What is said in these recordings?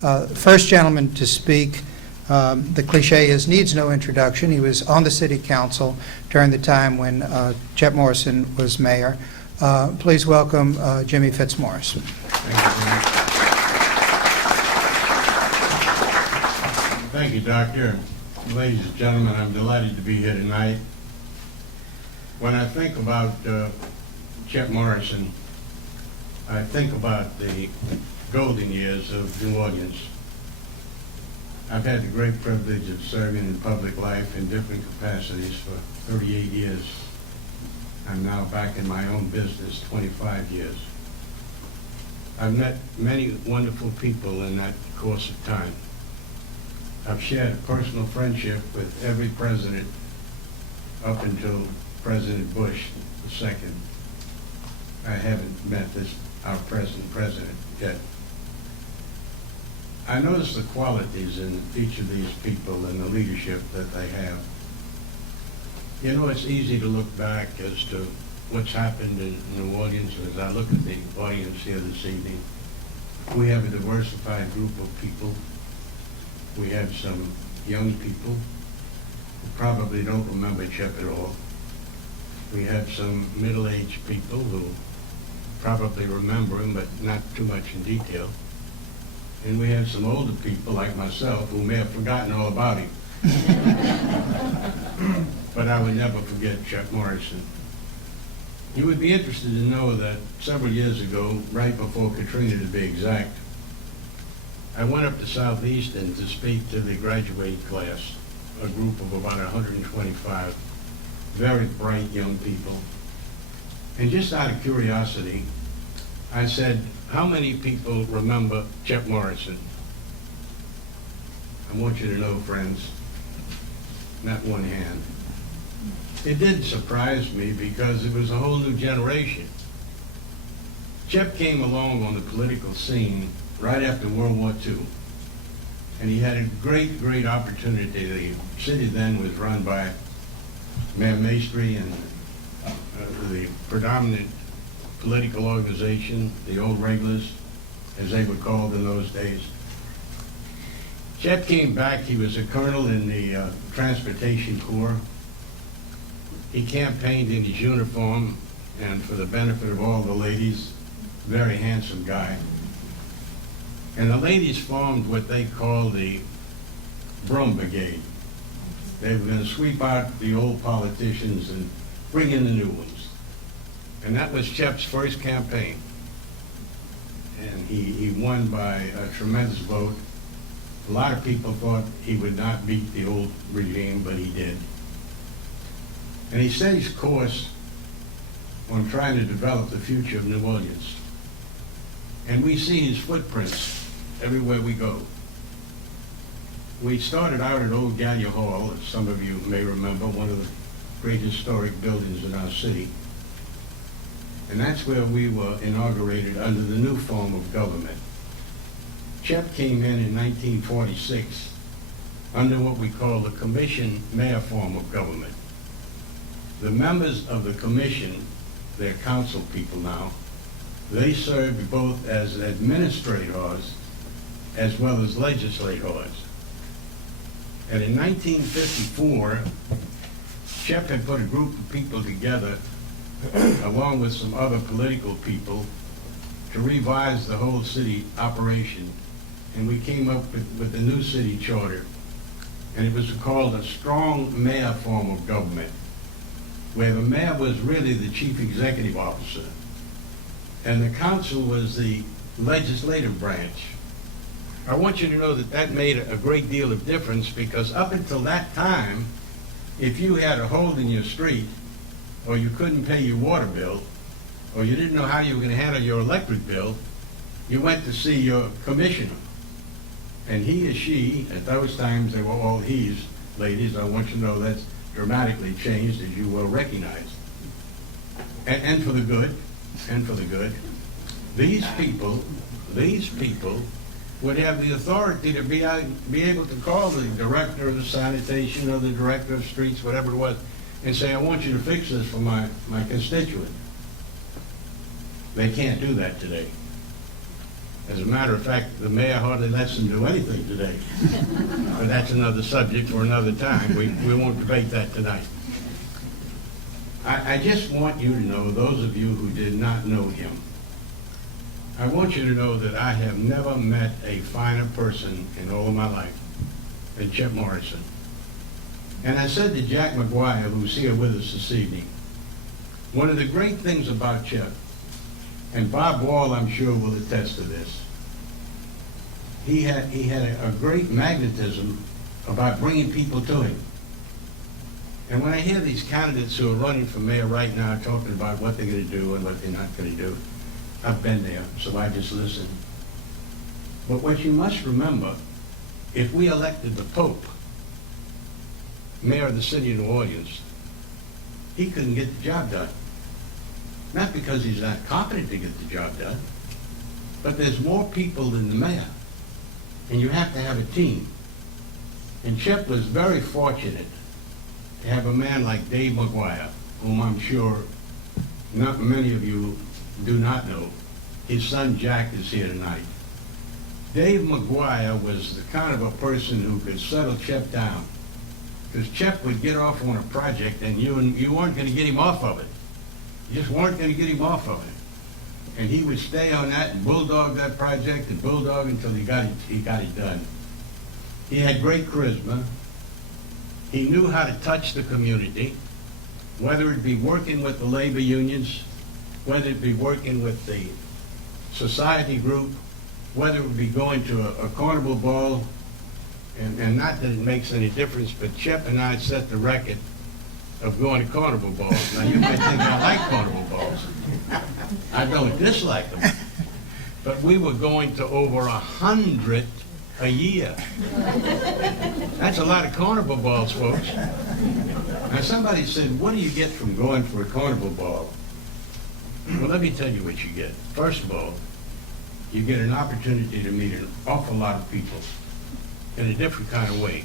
First gentleman to speak, the cliche is, needs no introduction. He was on the city council during the time when Chet Morrison was mayor. Please welcome Jimmy Fitzmorris. Thank you, Doctor. Ladies and gentlemen, I'm delighted to be here tonight. When I think about Chet Morrison, I think about the golden years of New Orleans. I've had the great privilege of serving in public life in different capacities for 38 years. I'm now back in my own business 25 years. I've met many wonderful people in that course of time. I've shared a personal friendship with every president up until President Bush II. I haven't met our present president yet. I notice the qualities in each of these people and the leadership that they have. You know, it's easy to look back as to what's happened in New Orleans. As I look at the audience here this evening, we have a diversified group of people. We have some young people who probably don't remember Chet at all. We have some middle-aged people who probably remember him, but not too much in detail. And we have some older people like myself who may have forgotten all about him. But I would never forget Chet Morrison. You would be interested to know that several years ago, right before Katrina to be exact, I went up to Southeastern to speak to the graduating class, a group of about 125 very bright young people. And just out of curiosity, I said, how many people remember Chet Morrison? I want you to know, friends, not one hand. It did surprise me because it was a whole new generation. Chet came along on the political scene right after World War II, and he had a great, great opportunity. The city then was run by Mayor Maestri and the predominant political organization, the old regulars, as they were called in those days. Chet came back. He was a colonel in the Transportation Corps. He campaigned in his uniform, and for the benefit of all the ladies, very handsome guy. And the ladies formed what they called the Broom Brigade. They were going to sweep out the old politicians and bring in the new ones. And that was Chet's first campaign. And he won by a tremendous vote. A lot of people thought he would not beat the old regime, but he did. And he set his course on trying to develop the future of New Orleans. And we see his footprints everywhere we go. We started out at Old Gallia Hall, as some of you may remember, one of the great historic buildings in our city. And that's where we were inaugurated under the new form of government. Chet came in 1946 under what we call the commission mayor form of government. The members of the commission, they're council people now, they served both as administrators as well as legislators. And in 1954, Chet had put a group of people together along with some other political people to revise the whole city operation. And we came up with the new city charter. And it was called a strong mayor form of government, where the mayor was really the chief executive officer. And the council was the legislative branch. I want you to know that that made a great deal of difference, because up until that time, if you had a hole in your street, or you couldn't pay your water bill, or you didn't know how you were going to handle your electric bill, you went to see your commissioner. And he or she, at those times they were all he's, ladies, I want you to know that's dramatically changed, as you will recognize. And for the good, and for the good. These people would have the authority to be able to call the director of the sanitation or the director of streets, whatever it was, and say, I want you to fix this for my constituent. They can't do that today. As a matter of fact, the mayor hardly lets them do anything today. But that's another subject for another time. We won't debate that tonight. I just want you to know, those of you who did not know him, I want you to know that I have never met a finer person in all of my life than Chip Morrison. And I said to Jack McGuire, who's here with us this evening, one of the great things about Chip, and Bob Wall, I'm sure, will attest to this, he had a great magnetism about bringing people to him. And when I hear these candidates who are running for mayor right now talking about what they're going to do and what they're not going to do, I've been there, so I just listen. But what you must remember, if we elected the Pope mayor of the city of New Orleans, he couldn't get the job done. Not because he's not competent to get the job done, but there's more people than the mayor, and you have to have a team. And Chip was very fortunate to have a man like Dave McGuire, whom I'm sure not many of you do not know. His son Jack is here tonight. Dave McGuire was the kind of a person who could settle Chip down, because Chip would get off on a project and you weren't going to get him off of it. You just weren't going to get him off of it. And he would stay on that and bulldog that project and bulldog until he got it done. He had great charisma. He knew how to touch the community, whether it be working with the labor unions, whether it be working with the society group, whether it would be going to a carnival ball, and not that it makes any difference, but Chip and I set the record of going to carnival balls. Now, you might think I like carnival balls. I don't dislike them. But we were going to over 100 a year. That's a lot of carnival balls, folks. Now, somebody said, what do you get from going for a carnival ball? Well, let me tell you what you get. First of all, you get an opportunity to meet an awful lot of people in a different kind of way.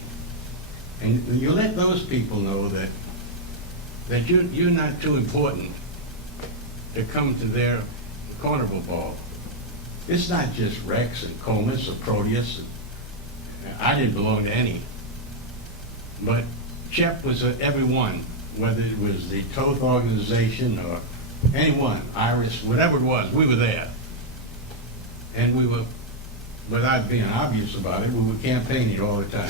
And you let those people know that you're not too important to come to their carnival ball. It's not just Rex and Comus or Proteus. I didn't belong to any. But Chip was at every one, whether it was the Toth organization or anyone, Iris, whatever it was, we were there. And we were, without being obvious about it, we were campaigning all the time.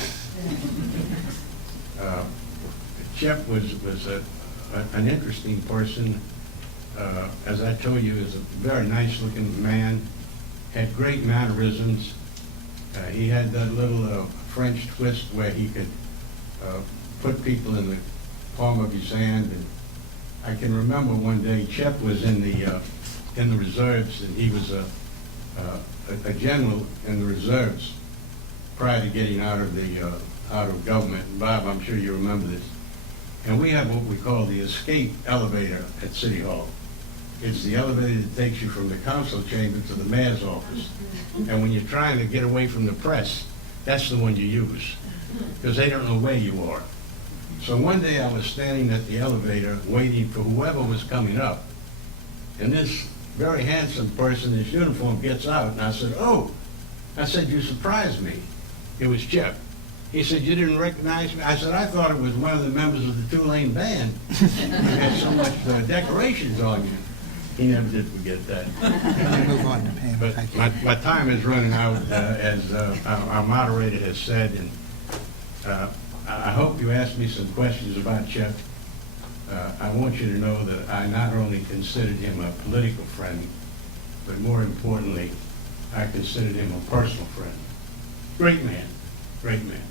Chip was an interesting person. As I told you, he was a very nice-looking man, had great mannerisms. He had that little French twist where he could put people in the palm of his hand. And I can remember one day Chip was in the reserves, and he was a general in the reserves prior to getting out of government. And Bob, I'm sure you remember this. And we have what we call the escape elevator at City Hall. It's the elevator that takes you from the council chamber to the mayor's office. And when you're trying to get away from the press, that's the one you use, because they don't know where you are. So one day I was standing at the elevator waiting for whoever was coming up, and this very handsome person in his uniform gets out, and I said, "Oh," I said, "you surprised me." It was Chip. He said, "You didn't recognize me?" I said, "I thought it was one of the members of the Tulane band. You had so much decorations on you." He never did forget that. Move on to Pam. But Thank you. my time is running out, as our moderator has said, and I hope you ask me some questions about Chip. I want you to know that I not only considered him a political friend, but more importantly, I considered him a personal friend. Great man, great man.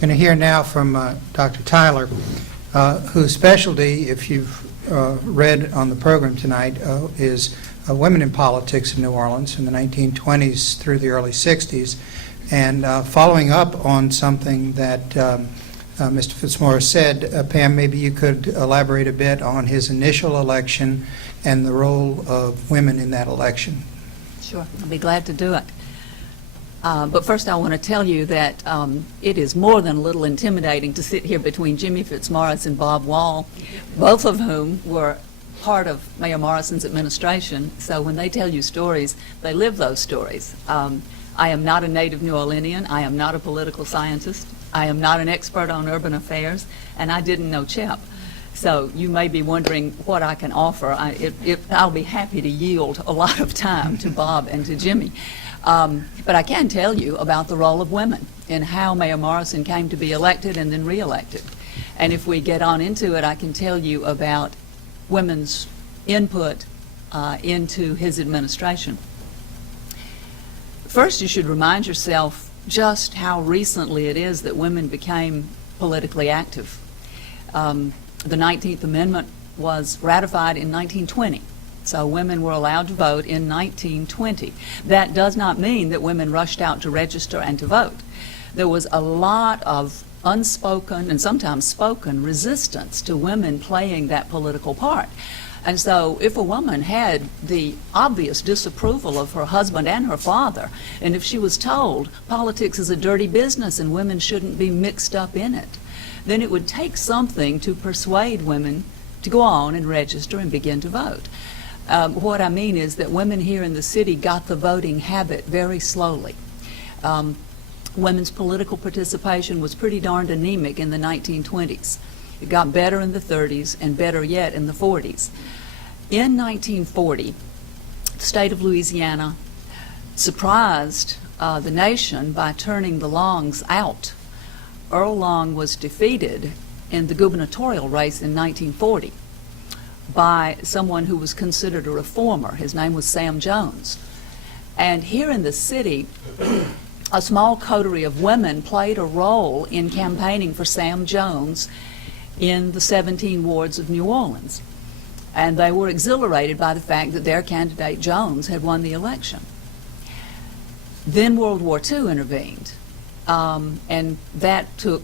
Going to hear now from Dr. Tyler, whose specialty, if you've read on the program tonight, is women in politics in New Orleans in the 1920s through the early 60s. And following up on something that Mr. Fitzmorris said, Pam, maybe you could elaborate a bit on his initial election and the role of women in that election. Sure, I'll be glad to do it. But first I want to tell you that it is more than a little intimidating to sit here between Jimmy Fitzmorris and Bob Wall, both of whom were part of Mayor Morrison's administration, so when they tell you stories, they live those stories. I am not a native New Orleanian. I am not a political scientist. I am not an expert on urban affairs, and I didn't know Chip. So you may be wondering what I can offer. I'll be happy to yield a lot of time to Bob and to Jimmy. But I can tell you about the role of women and how Mayor Morrison came to be elected and then re-elected. And if we get on into it, I can tell you about women's input into his administration. First, you should remind yourself just how recently it is that women became politically active. The 19th Amendment was ratified in 1920, so women were allowed to vote in 1920. That does not mean that women rushed out to register and to vote. There was a lot of unspoken and sometimes spoken resistance to women playing that political part. And so if a woman had the obvious disapproval of her husband and her father, and if she was told politics is a dirty business and women shouldn't be mixed up in it, then it would take something to persuade women to go on and register and begin to vote. What I mean is that women here in the city got the voting habit very slowly. Women's political participation was pretty darned anemic in the 1920s. It got better in the 30s and better yet in the 40s. In 1940, the state of Louisiana surprised the nation by turning the Longs out. Earl Long was defeated in the gubernatorial race in 1940 by someone who was considered a reformer. His name was Sam Jones. And here in the city, a small coterie of women played a role in campaigning for Sam Jones in the 17 wards of New Orleans. And they were exhilarated by the fact that their candidate, Jones, had won the election. Then World War II intervened, and that took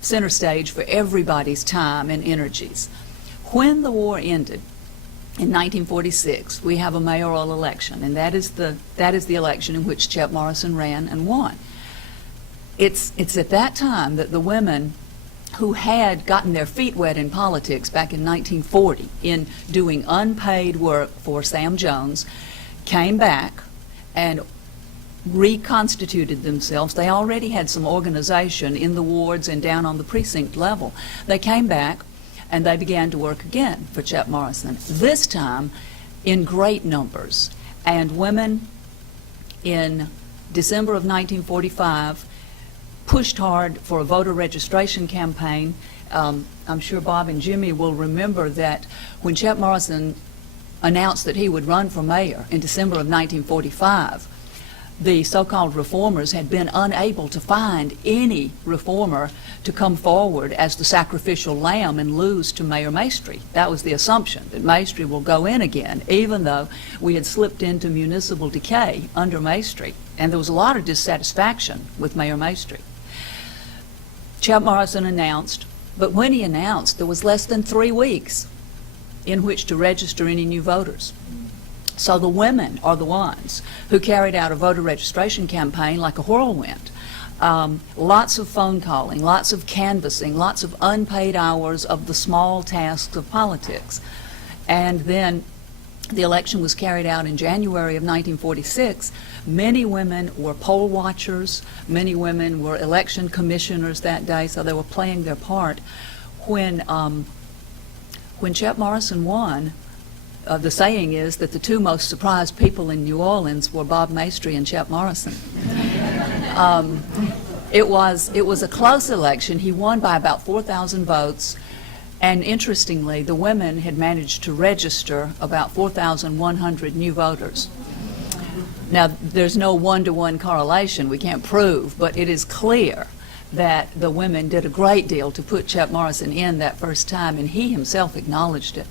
center stage for everybody's time and energies. When the war ended, in 1946, we have a mayoral election, and that is the election in which Chip Morrison ran and won. It's at that time that the women who had gotten their feet wet in politics back in 1940 in doing unpaid work for Sam Jones came back and reconstituted themselves. They already had some organization in the wards and down on the precinct level. They came back and they began to work again for Chip Morrison, this time in great numbers. And women in December of 1945 pushed hard for a voter registration campaign. I'm sure Bob and Jimmy will remember that when Chip Morrison announced that he would run for mayor in December of 1945, the so-called reformers had been unable to find any reformer to come forward as the sacrificial lamb and lose to Mayor Maestri. That was the assumption, that Maestri will go in again, even though we had slipped into municipal decay under Maestri. And there was a lot of dissatisfaction with Mayor Maestri. Chip Morrison announced, but when he announced, there was less than 3 weeks in which to register any new voters. So the women are the ones who carried out a voter registration campaign like a whirlwind. Lots of phone calling, lots of canvassing, lots of unpaid hours of the small tasks of politics. And then the election was carried out in January of 1946. Many women were poll watchers. Many women were election commissioners that day, so they were playing their part. When Chip Morrison won, the saying is that the two most surprised people in New Orleans were Bob Maestri and Chip Morrison. It was a close election. He won by about 4,000 votes. And interestingly, the women had managed to register about 4,100 new voters. Now, there's no one-to-one correlation. We can't prove, but it is clear that the women did a great deal to put Chip Morrison in that first time, and he himself acknowledged it.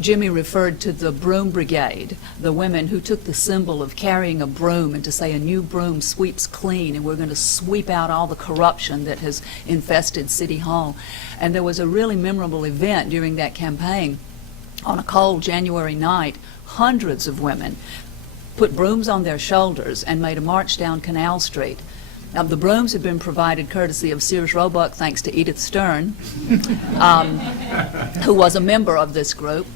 Jimmy referred to the broom brigade, the women who took the symbol of carrying a broom and to say a new broom sweeps clean, and we're going to sweep out all the corruption that has infested City Hall. And there was a really memorable event during that campaign. On a cold January night, hundreds of women put brooms on their shoulders and made a march down Canal Street Now, the brooms had been provided courtesy of Sears Roebuck, thanks to Edith Stern, who was a member of this group.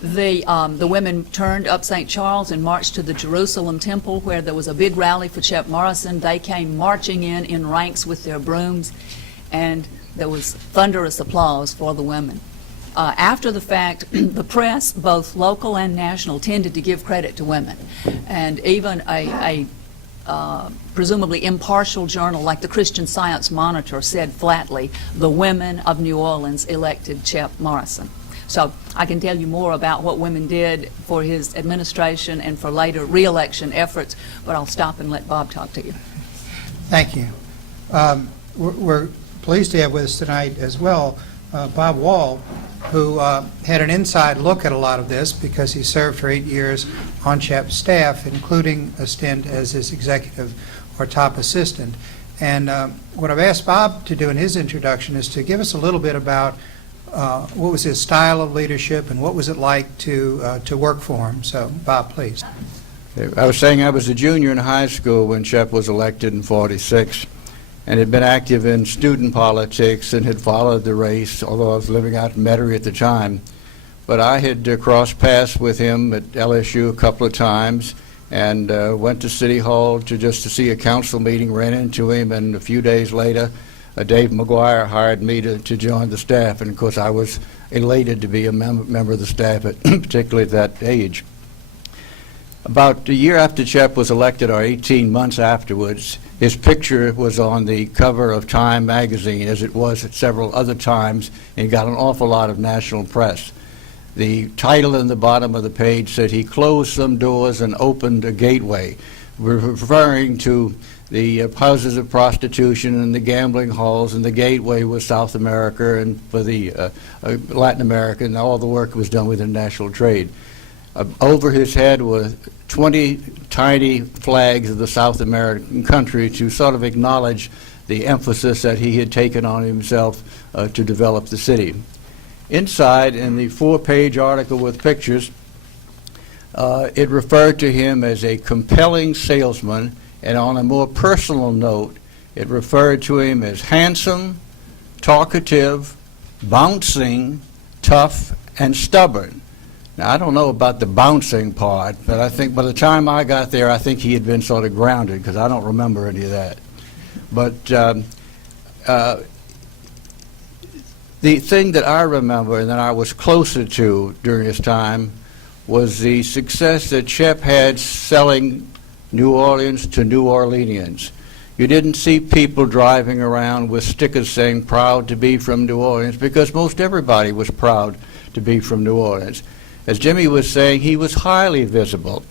The women turned up St. Charles and marched to the Jerusalem Temple, where there was a big rally for Chep Morrison. They came marching in ranks with their brooms, and there was thunderous applause for the women. After the fact, the press, both local and national, tended to give credit to women, and even a presumably impartial journal like the Christian Science Monitor said flatly, the women of New Orleans elected Chep Morrison. So I can tell you more about what women did for his administration and for later re-election efforts, but I'll stop and let Bob talk to you. Thank you. We're pleased to have with us tonight as well Bob Wall, who had an inside look at a lot of this because he served for 8 years on Chep's staff, including a stint as his executive or top assistant. And what I've asked Bob to do in his introduction is to give us a little bit about what was his style of leadership and what was it like to work for him. So, Bob, please. I was saying I was a junior in high school when Chep was elected in '46, and had been active in student politics and had followed the race, although I was living out in Metairie at the time. But I had crossed paths with him at LSU a couple of times, and went to City Hall to see a council meeting, ran into him, and a few days later, Dave McGuire hired me to join the staff, and of course I was elated to be a member of the staff, particularly at that age. About a year after Chep was elected, or 18 months afterwards, his picture was on the cover of Time magazine, as it was at several other times, and got an awful lot of national press. The title in the bottom of the page said he closed some doors and opened a gateway, referring to the houses of prostitution and the gambling halls, and the gateway was South America, and for the Latin America, and all the work was done with international trade. Over his head were 20 tiny flags of the South American country to sort of acknowledge the emphasis that he had taken on himself to develop the city. Inside, in the 4-page article with pictures, it referred to him as a compelling salesman, and on a more personal note, it referred to him as handsome, talkative, bouncing, tough, and stubborn. Now, I don't know about the bouncing part, but I think by the time I got there, I think he had been sort of grounded, because I don't remember any of that. But the thing that I remember and that I was closer to during his time was the success that Chep had selling New Orleans to New Orleanians. You didn't see people driving around with stickers saying proud to be from New Orleans, because most everybody was proud to be from New Orleans. As Jimmy was saying, he was highly visible.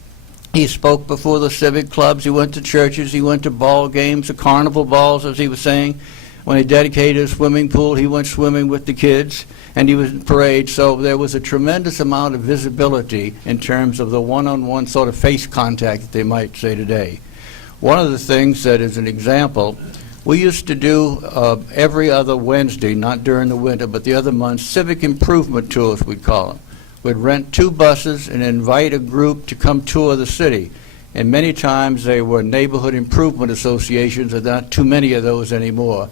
He spoke before the civic clubs, he went to churches, he went to ball games, the carnival balls, as he was saying. When he dedicated a swimming pool, he went swimming with the kids, and he was in parades. So there was a tremendous amount of visibility in terms of the one-on-one sort of face contact that they might say today. One of the things that is an example, we used to do every other Wednesday, not during the winter, but the other months, civic improvement tours, we'd call them. We'd rent 2 buses and invite a group to come tour the city. And many times they were neighborhood improvement associations, and not too many of those anymore.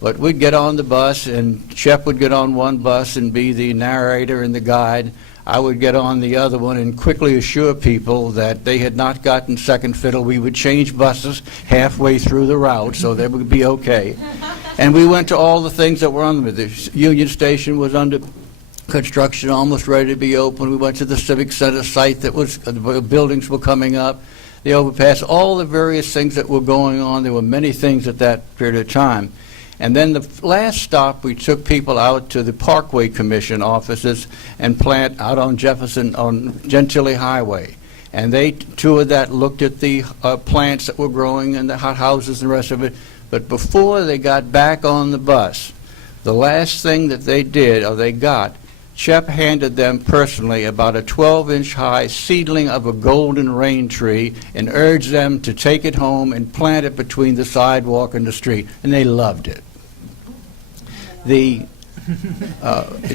But we'd get on the bus, and Chep would get on one bus and be the narrator and the guide. I would get on the other one and quickly assure people that they had not gotten second fiddle. We would change buses halfway through the route, so they would be okay. And we went to all the things that were on them. The Union Station was under construction, almost ready to be open. We went to the Civic Center site that was, the buildings were coming up, the overpass, all the various things that were going on. There were many things at that period of time. And then the last stop, we took people out to the Parkway Commission offices and plant out on Jefferson, on Gentilly Highway. And they toured that, looked at the plants that were growing and the hot houses and the rest of it. But before they got back on the bus, the last thing that they did, or they got, Chep handed them personally about a 12-inch high seedling of a golden rain tree and urged them to take it home and plant it between the sidewalk and the street, and they loved it.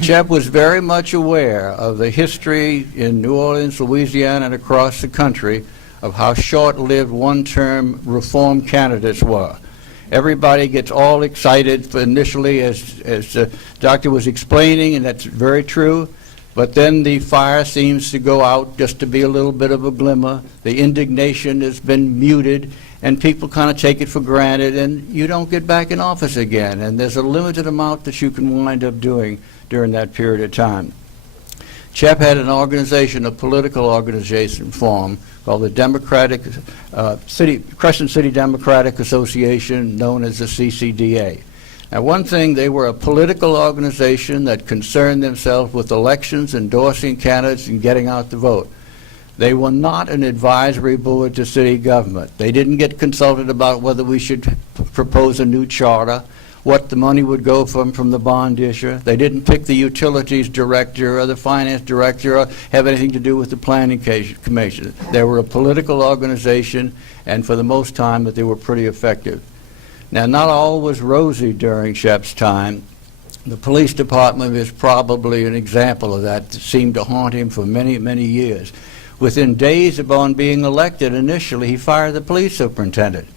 Chep was very much aware of the history in New Orleans, Louisiana, and across the country of how short-lived one-term reform candidates were. Everybody gets all excited initially as the doctor was explaining, and that's very true. But then the fire seems to go out just to be a little bit of a glimmer. The indignation has been muted, and people kind of take it for granted, and you don't get back in office again. And there's a limited amount that you can wind up doing during that period of time. Chep had an organization, a political organization formed called the Crescent City Democratic Association, known as the CCDA. Now, one thing, they were a political organization that concerned themselves with elections, endorsing candidates, and getting out the vote. They were not an advisory board to city government. They didn't get consulted about whether we should propose a new charter, what the money would go from the bond issuer. They didn't pick the utilities director or the finance director or have anything to do with the planning commission. They were a political organization, and for the most time that they were pretty effective. Now, not all was rosy during Shep's time. The police department is probably an example of that seemed to haunt him for many, many years. Within days upon being elected, initially, he fired the police superintendent,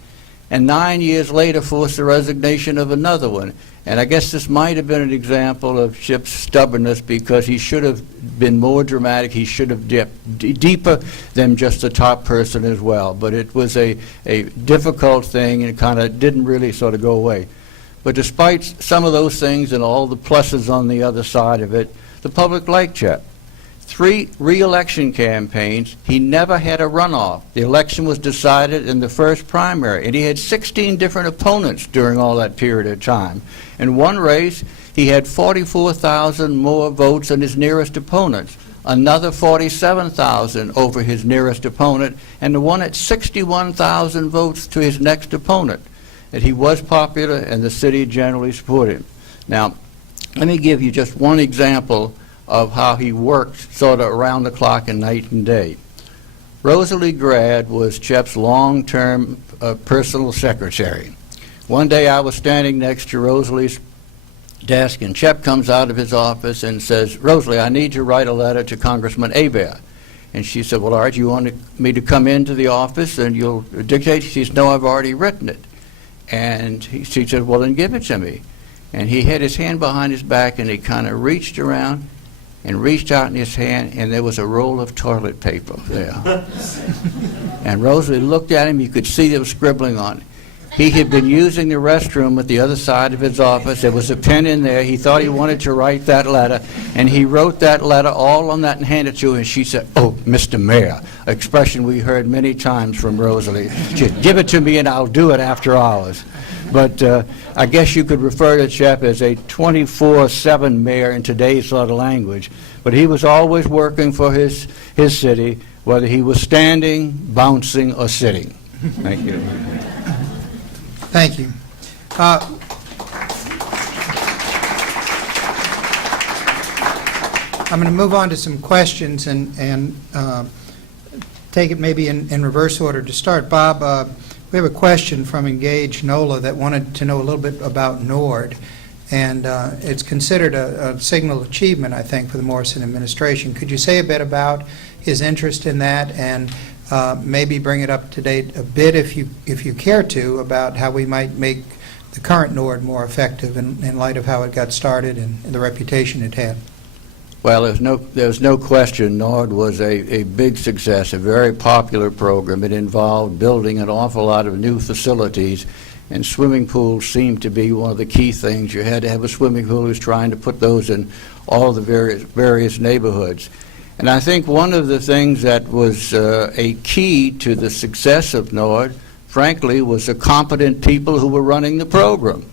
and 9 years later forced the resignation of another one. And I guess this might have been an example of Shep's stubbornness, because he should have been more dramatic. He should have dipped deeper than just the top person as well. But it was a difficult thing, and it kind of didn't really sort of go away. But despite some of those things and all the pluses on the other side of it, the public liked Shep. 3 re-election campaigns, he never had a runoff. The election was decided in the first primary, and he had 16 different opponents during all that period of time. In one race, he had 44,000 more votes than his nearest opponents, another 47,000 over his nearest opponent, and the one at 61,000 votes to his next opponent. And he was popular, and the city generally supported him. Now, let me give you just one example of how he worked sort of around the clock and night and day. Rosalie Grad was Chep's long-term personal secretary. One day I was standing next to Rosalie's desk, and Chep comes out of his office and says, "Rosalie, I need to write a letter to Congressman Hebert." And she said, "Well, all right, you want me to come into the office and you'll dictate?" She says, "No, I've already written it." And she said, "Well, then give it to me." And he had his hand behind his back, and he kind of reached around and reached out in his hand, and there was a roll of toilet paper there. And Rosalie looked at him. You could see there was scribbling on it. He had been using the restroom at the other side of his office. There was a pen in there. He thought he wanted to write that letter, and he wrote that letter all on that and handed it to her, and she said, "Oh, Mr. Mayor," expression we heard many times from Rosalie. She said, "Give it to me and I'll do it after hours." But I guess you could refer to Chep as a 24/7 mayor in today's sort of language. But he was always working for his city, whether he was standing, bouncing, or sitting. Thank you. Thank you. I'm going to move on to some questions and take it maybe in reverse order to start. Bob, we have a question from EngageNOLA that wanted to know a little bit about NORD, and it's considered a signal achievement, I think, for the Morrison administration. Could you say a bit about his interest in that, and maybe bring it up to date a bit, if you care to, about how we might make the current NORD more effective in light of how it got started and the reputation it had? Well, there's no question NORD was a big success, a very popular program. It involved building an awful lot of new facilities, and swimming pools seemed to be one of the key things. You had to have a swimming pool. Who was trying to put those in all the various neighborhoods. And I think one of the things that was a key to the success of NORD, frankly, was the competent people who were running the program.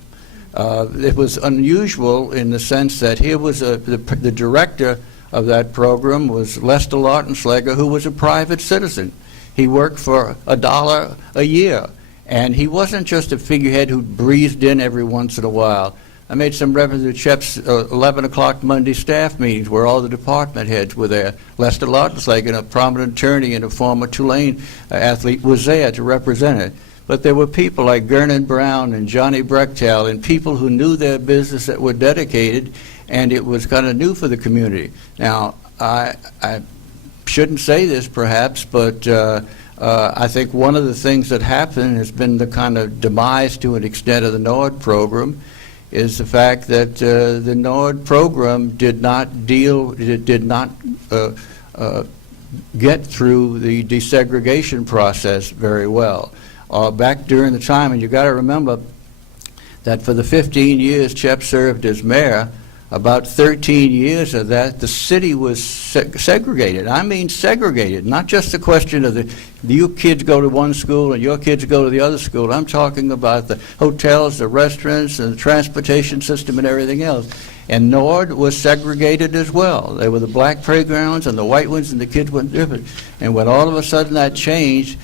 It was unusual in the sense that here was the director of that program was Lester Lautenschlager, who was a private citizen. He worked for $1 a year, and he wasn't just a figurehead who breezed in every once in a while. I made some reference to Chep's 11 o'clock Monday staff meetings where all the department heads were there. Lester Lautenschlager, a prominent attorney and a former Tulane athlete, was there to represent it. But there were people like Gernon Brown and Johnny Brechtel and people who knew their business that were dedicated, and it was kind of new for the community. Now, I shouldn't say this perhaps, but I think one of the things that happened has been the kind of demise to an extent of the NORD program is the fact that the NORD program did not get through the desegregation process very well. Back during the time, and you got to remember that for the 15 years Chep served as mayor, about 13 years of that, the city was segregated. I mean segregated, not just a question of you kids go to one school and your kids go to the other school. I'm talking about the hotels, the restaurants, and the transportation system and everything else. And NORD was segregated as well. There were the black playgrounds and the white ones, and the kids went different. And when all of a sudden that changed,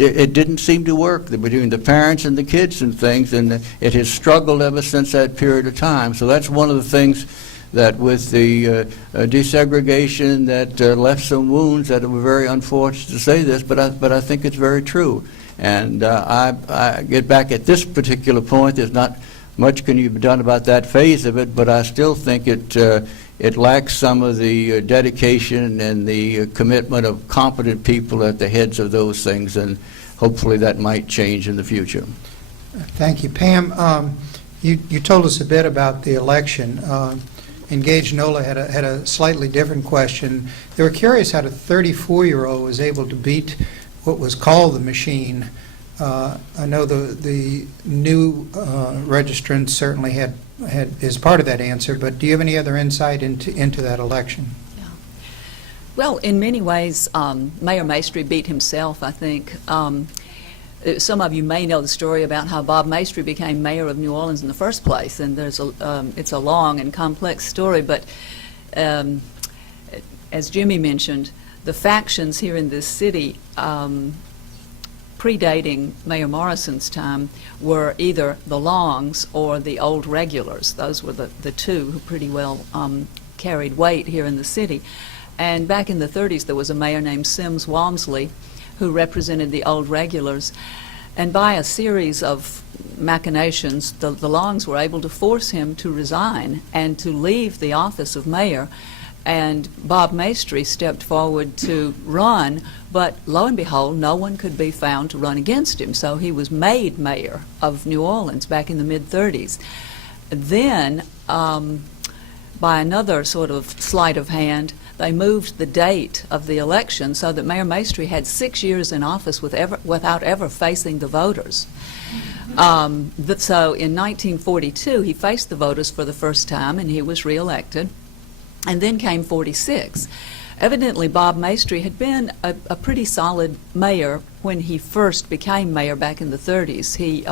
it didn't seem to work between the parents and the kids and things, and it has struggled ever since that period of time. So that's one of the things that with the desegregation that left some wounds that were very unfortunate to say this, but I think it's very true. And I get back at this particular point, there's not much can be done about that phase of it, but I still think it lacks some of the dedication and the commitment of competent people at the heads of those things, and hopefully that might change in the future. Thank you. Pam, you told us a bit about the election. EngageNOLA had a slightly different question. They were curious how a 34-year-old was able to beat what was called the machine. I know the new registrants certainly is part of that answer, but do you have any other insight into that election? Yeah. Well, in many ways, Mayor Maestri beat himself, I think. Some of you may know the story about how Bob Maestri became mayor of New Orleans in the first place, and it's a long and complex story, but as Jimmy mentioned, the factions here in this city predating Mayor Morrison's time were either the Longs or the old regulars. Those were the two who pretty well carried weight here in the city. And back in the 30s, there was a mayor named Sims Walmsley who represented the old regulars. And by a series of machinations, the Longs were able to force him to resign and to leave the office of mayor. And Bob Maestri stepped forward to run, but lo and behold, no one could be found to run against him. So he was made mayor of New Orleans back in the mid-30s. Then, by another sort of sleight of hand, they moved the date of the election so that Mayor Maestri had 6 years in office without ever facing the voters. So in 1942, he faced the voters for the first time, and he was reelected. And then came 46. Evidently, Bob Maestri had been a pretty solid mayor when he first became mayor back in the 30s. He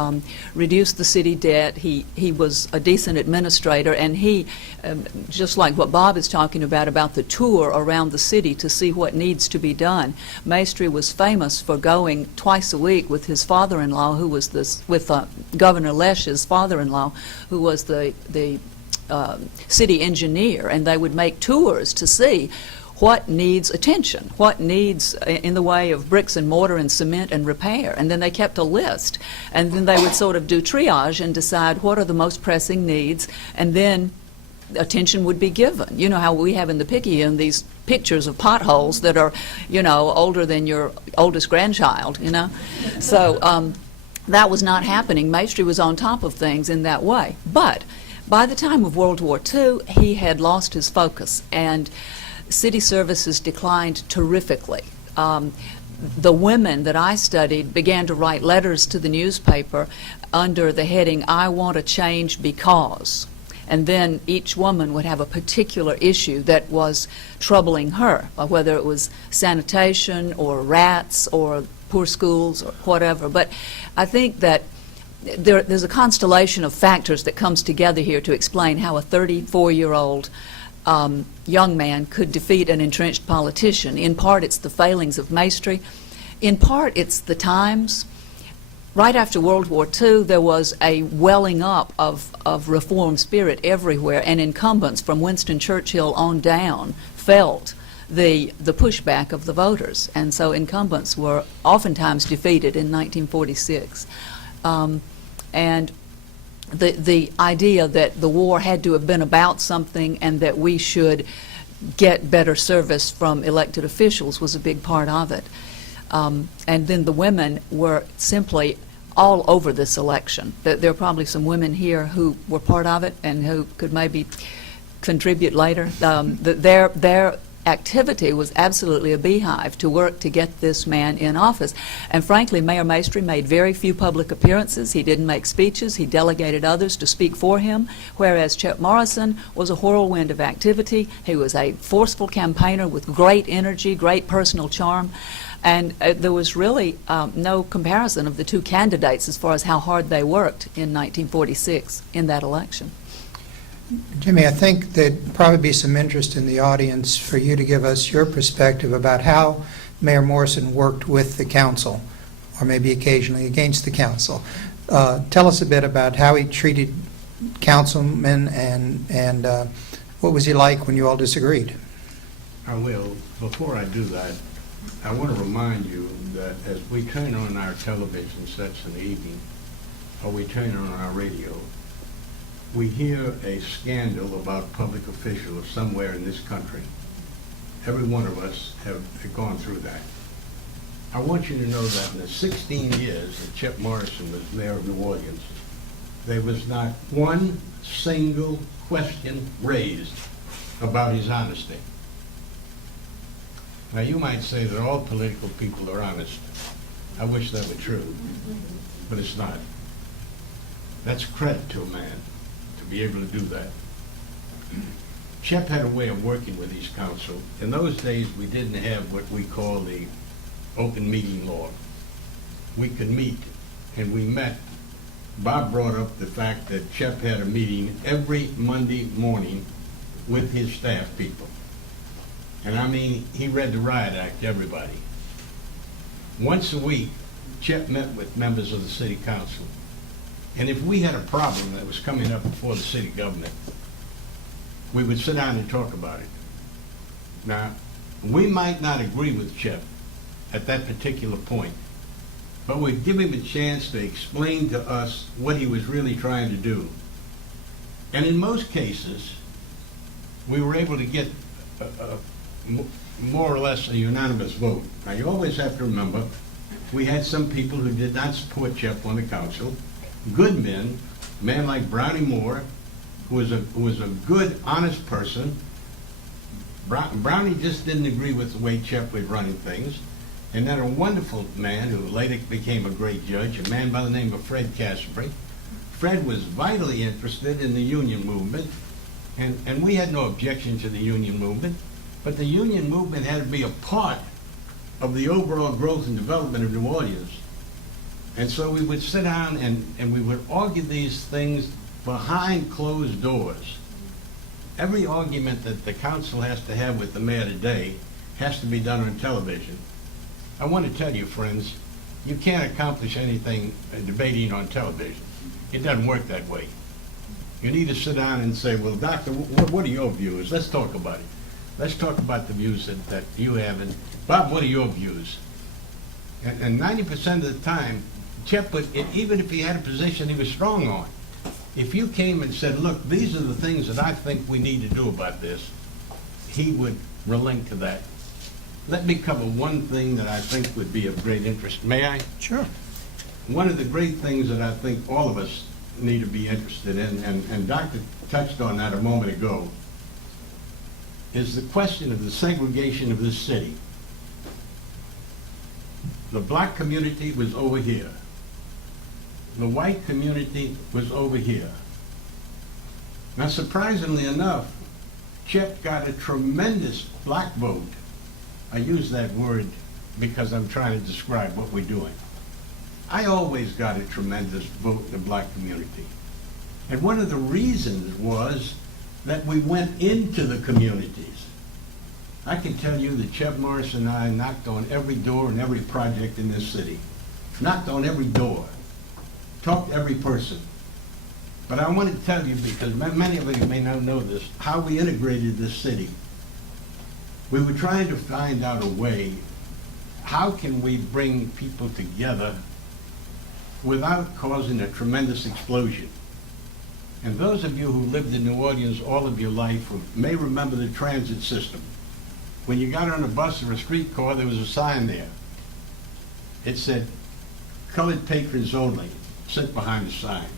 reduced the city debt. He was a decent administrator, and he, just like what Bob is talking about the tour around the city to see what needs to be done. Maestri was famous for going twice a week with his father-in-law, who was with Governor Lesch's father-in-law, who was the city engineer, and they would make tours to see what needs attention, what needs in the way of bricks and mortar and cement and repair. And then they kept a list, and then they would sort of do triage and decide what are the most pressing needs, and then attention would be given. You know how we have in the Picayune these pictures of potholes that are, older than your oldest grandchild, So that was not happening. Maestri was on top of things in that way. But by the time of World War II, he had lost his focus, and city services declined terrifically. The women that I studied began to write letters to the newspaper under the heading, "I want a change because." And then each woman would have a particular issue that was troubling her, whether it was sanitation or rats or poor schools or whatever. But I think that there's a constellation of factors that comes together here to explain how a 34-year-old young man could defeat an entrenched politician. In part, it's the failings of Maestri. In part, it's the times. Right after World War II, there was a welling up of reform spirit everywhere, and incumbents from Winston Churchill on down felt the pushback of the voters. And so incumbents were oftentimes defeated in 1946. And the idea that the war had to have been about something and that we should get better service from elected officials was a big part of it. And then the women were simply all over this election. There are probably some women here who were part of it and who could maybe contribute later. Their activity was absolutely a beehive to work to get this man in office. And frankly, Mayor Maestri made very few public appearances. He didn't make speeches. He delegated others to speak for him, whereas Chet Morrison was a whirlwind of activity. He was a forceful campaigner with great energy, great personal charm. And there was really no comparison of the two candidates as far as how hard they worked in 1946 in that election. Jimmy, I think there'd probably be some interest in the audience for you to give us your perspective about how Mayor Morrison worked with the council, or maybe occasionally against the council. Tell us a bit about how he treated councilmen and what was he like when you all disagreed? I will. Before I do that, I want to remind you that as we turn on our television sets in the evening, or we turn on our radio, we hear a scandal about public officials somewhere in this country. Every one of us have gone through that. I want you to know that in the 16 years that Chet Morrison was mayor of New Orleans, there was not one single question raised about his honesty. Now, you might say that all political people are honest. I wish that were true, but it's not. That's credit to a man to be able to do that. Shep had a way of working with his council. In those days, we didn't have what we call the open meeting law. We could meet, and we met. Bob brought up the fact that Shep had a meeting every Monday morning with his staff people. And I mean, he read the riot act to everybody. Once a week, Shep met with members of the city council. And if we had a problem that was coming up before the city government, we would sit down and talk about it. Now, we might not agree with Shep at that particular point, but we'd give him a chance to explain to us what he was really trying to do. And in most cases, we were able to get more or less a unanimous vote. Now, you always have to remember, we had some people who did not support Shep on the council. Good men, a man like Brownie Moore, who was a good, honest person. Brownie just didn't agree with the way Shep was running things. And then a wonderful man who later became a great judge, a man by the name of Fred Casper. Fred was vitally interested in the union movement, and we had no objection to the union movement, but the union movement had to be a part of the overall growth and development of New Orleans. And so we would sit down and we would argue these things behind closed doors. Every argument that the council has to have with the mayor today has to be done on television. I want to tell you, friends, you can't accomplish anything debating on television. It doesn't work that way. You need to sit down and say, well, doctor, what are your views? Let's talk about it. Let's talk about the views that you have. And Bob, what are your views? And 90% of the time, Chet, even if he had a position he was strong on, if you came and said, look, these are the things that I think we need to do about this, he would relent to that. Let me cover one thing that I think would be of great interest. May I? Sure. One of the great things that I think all of us need to be interested in, and Doctor touched on that a moment ago, is the question of the segregation of this city. The black community was over here. The white community was over here. Now, surprisingly enough, Chet got a tremendous black vote. I use that word because I'm trying to describe what we're doing. I always got a tremendous vote in the black community. And one of the reasons was that we went into the communities. I can tell you that Chet Morrison and I knocked on every door and every project in this city. Knocked on every door. Talked to every person. But I want to tell you, because many of you may not know this, how we integrated this city. We were trying to find out a way, how can we bring people together without causing a tremendous explosion? And those of you who lived in New Orleans all of your life may remember the transit system. When you got on a bus or a streetcar, there was a sign there. it said, colored patrons only, sit behind the sign.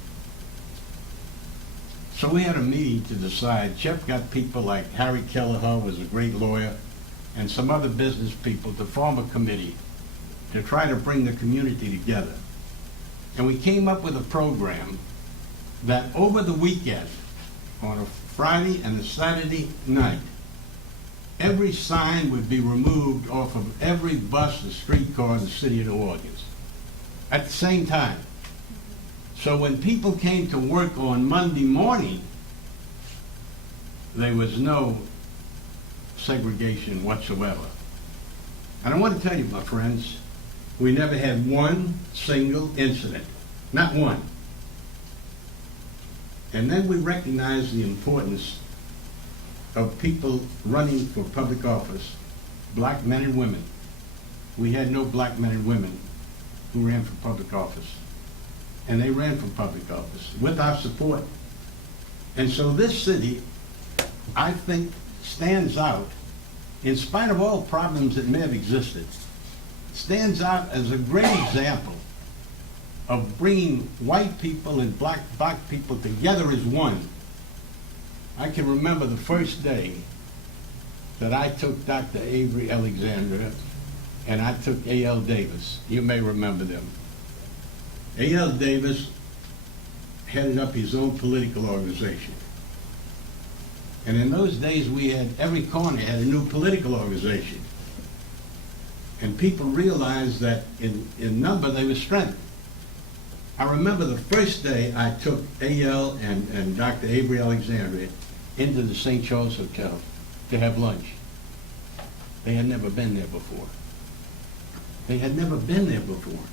So we had a meeting to decide. Chip got people like Harry Kelleher, was a great lawyer, and some other business people to form a committee to try to bring the community together. And we came up with a program that over the weekend, on a Friday and a Saturday night, every sign would be removed off of every bus and streetcar in the city of New Orleans at the same time. So when people came to work on Monday morning, there was no segregation whatsoever. And I want to tell you, my friends, we never had one single incident, not one. And then we recognized the importance of people running for public office, black men and women. We had no black men and women who ran for public office. And they ran for public office with our support. And so this city, I think, stands out, in spite of all problems that may have existed, stands out as a great example of bringing white people and black people together as one. I can remember the first day that I took Dr. Avery Alexander and I took A.L. Davis. You may remember them. A.L. Davis headed up his own political organization. And in those days, we had, every corner had a new political organization. And people realized that in number, they were strength. I remember the first day I took A.L. and Dr. Avery Alexandria into the St. Charles Hotel to have lunch. They had never been there before. They had never been there before.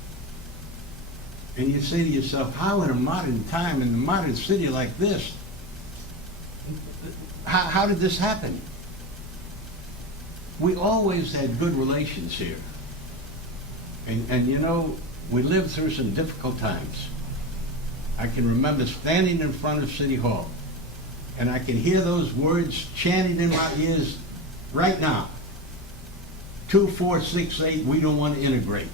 And you say to yourself, how in a modern time, in a modern city like this, how did this happen? We always had good relations here. And you know, we lived through some difficult times. I can remember standing in front of City Hall, and I can hear those words chanted in my ears right now. 2468, we don't want to integrate.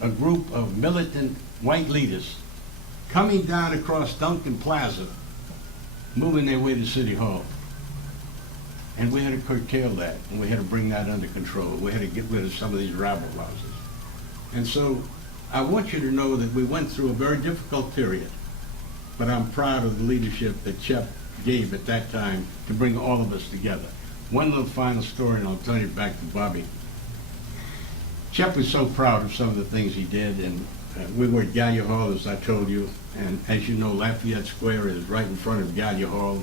A group of militant white leaders coming down across Duncan Plaza, moving their way to City Hall. And we had to curtail that, and we had to bring that under control. We had to get rid of some of these rabble rousers. And so I want you to know that we went through a very difficult period, but I'm proud of the leadership that Chep gave at that time to bring all of us together. One little final story, and I'll turn it back to Bobby. Chep was so proud of some of the things he did, and we were at Gallia Hall, as I told you, and as you know, Lafayette Square is right in front of Gallia Hall.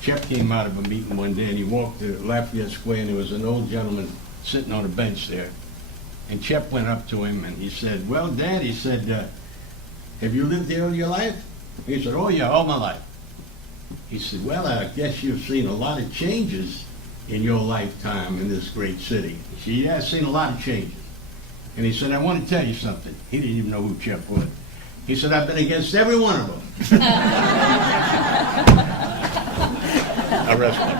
Chep came out of a meeting one day, and he walked to Lafayette Square, and there was an old gentleman sitting on a bench there. And Chep went up to him, and he said, well, Dad, he said, have you lived here all your life? He said, oh, yeah, all my life. He said, well, I guess you've seen a lot of changes in your lifetime in this great city. He said, yeah, I've seen a lot of changes. And he said, I want to tell you something. He didn't even know who Chep was. He said, I've been against every one of them. I rest my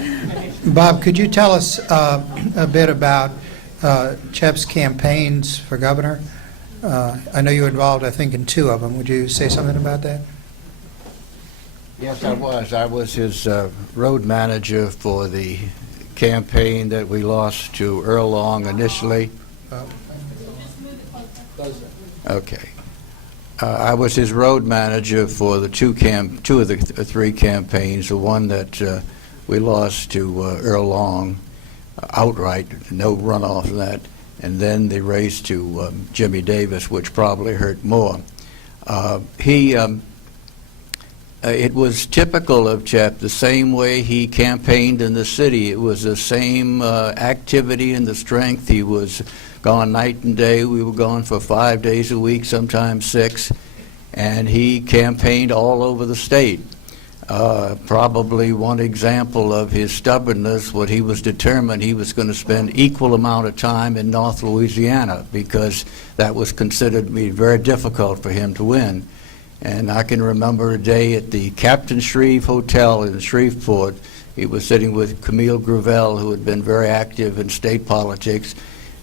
case. Bob, could you tell us a bit about Chep's campaigns for governor? I know you were involved, I think, in 2 of them. Would you say something about that? Yes, I was. I was his road manager for the campaign that we lost to Earl Long initially. Okay. I was his road manager for the 2 of the 3 campaigns. The one that we lost to Earl Long outright, no runoff of that, and then the race to Jimmy Davis, which probably hurt more. It was typical of Chep, the same way he campaigned in the city. It was the same activity and the strength. He was gone night and day. We were gone for 5 days a week, sometimes 6, and he campaigned all over the state. Probably one example of his stubbornness, what he was determined he was going to spend equal amount of time in North Louisiana, because that was considered to be very difficult for him to win. And I can remember a day at the Captain Shreve Hotel in Shreveport, He was sitting with Camille Gravel, who had been very active in state politics.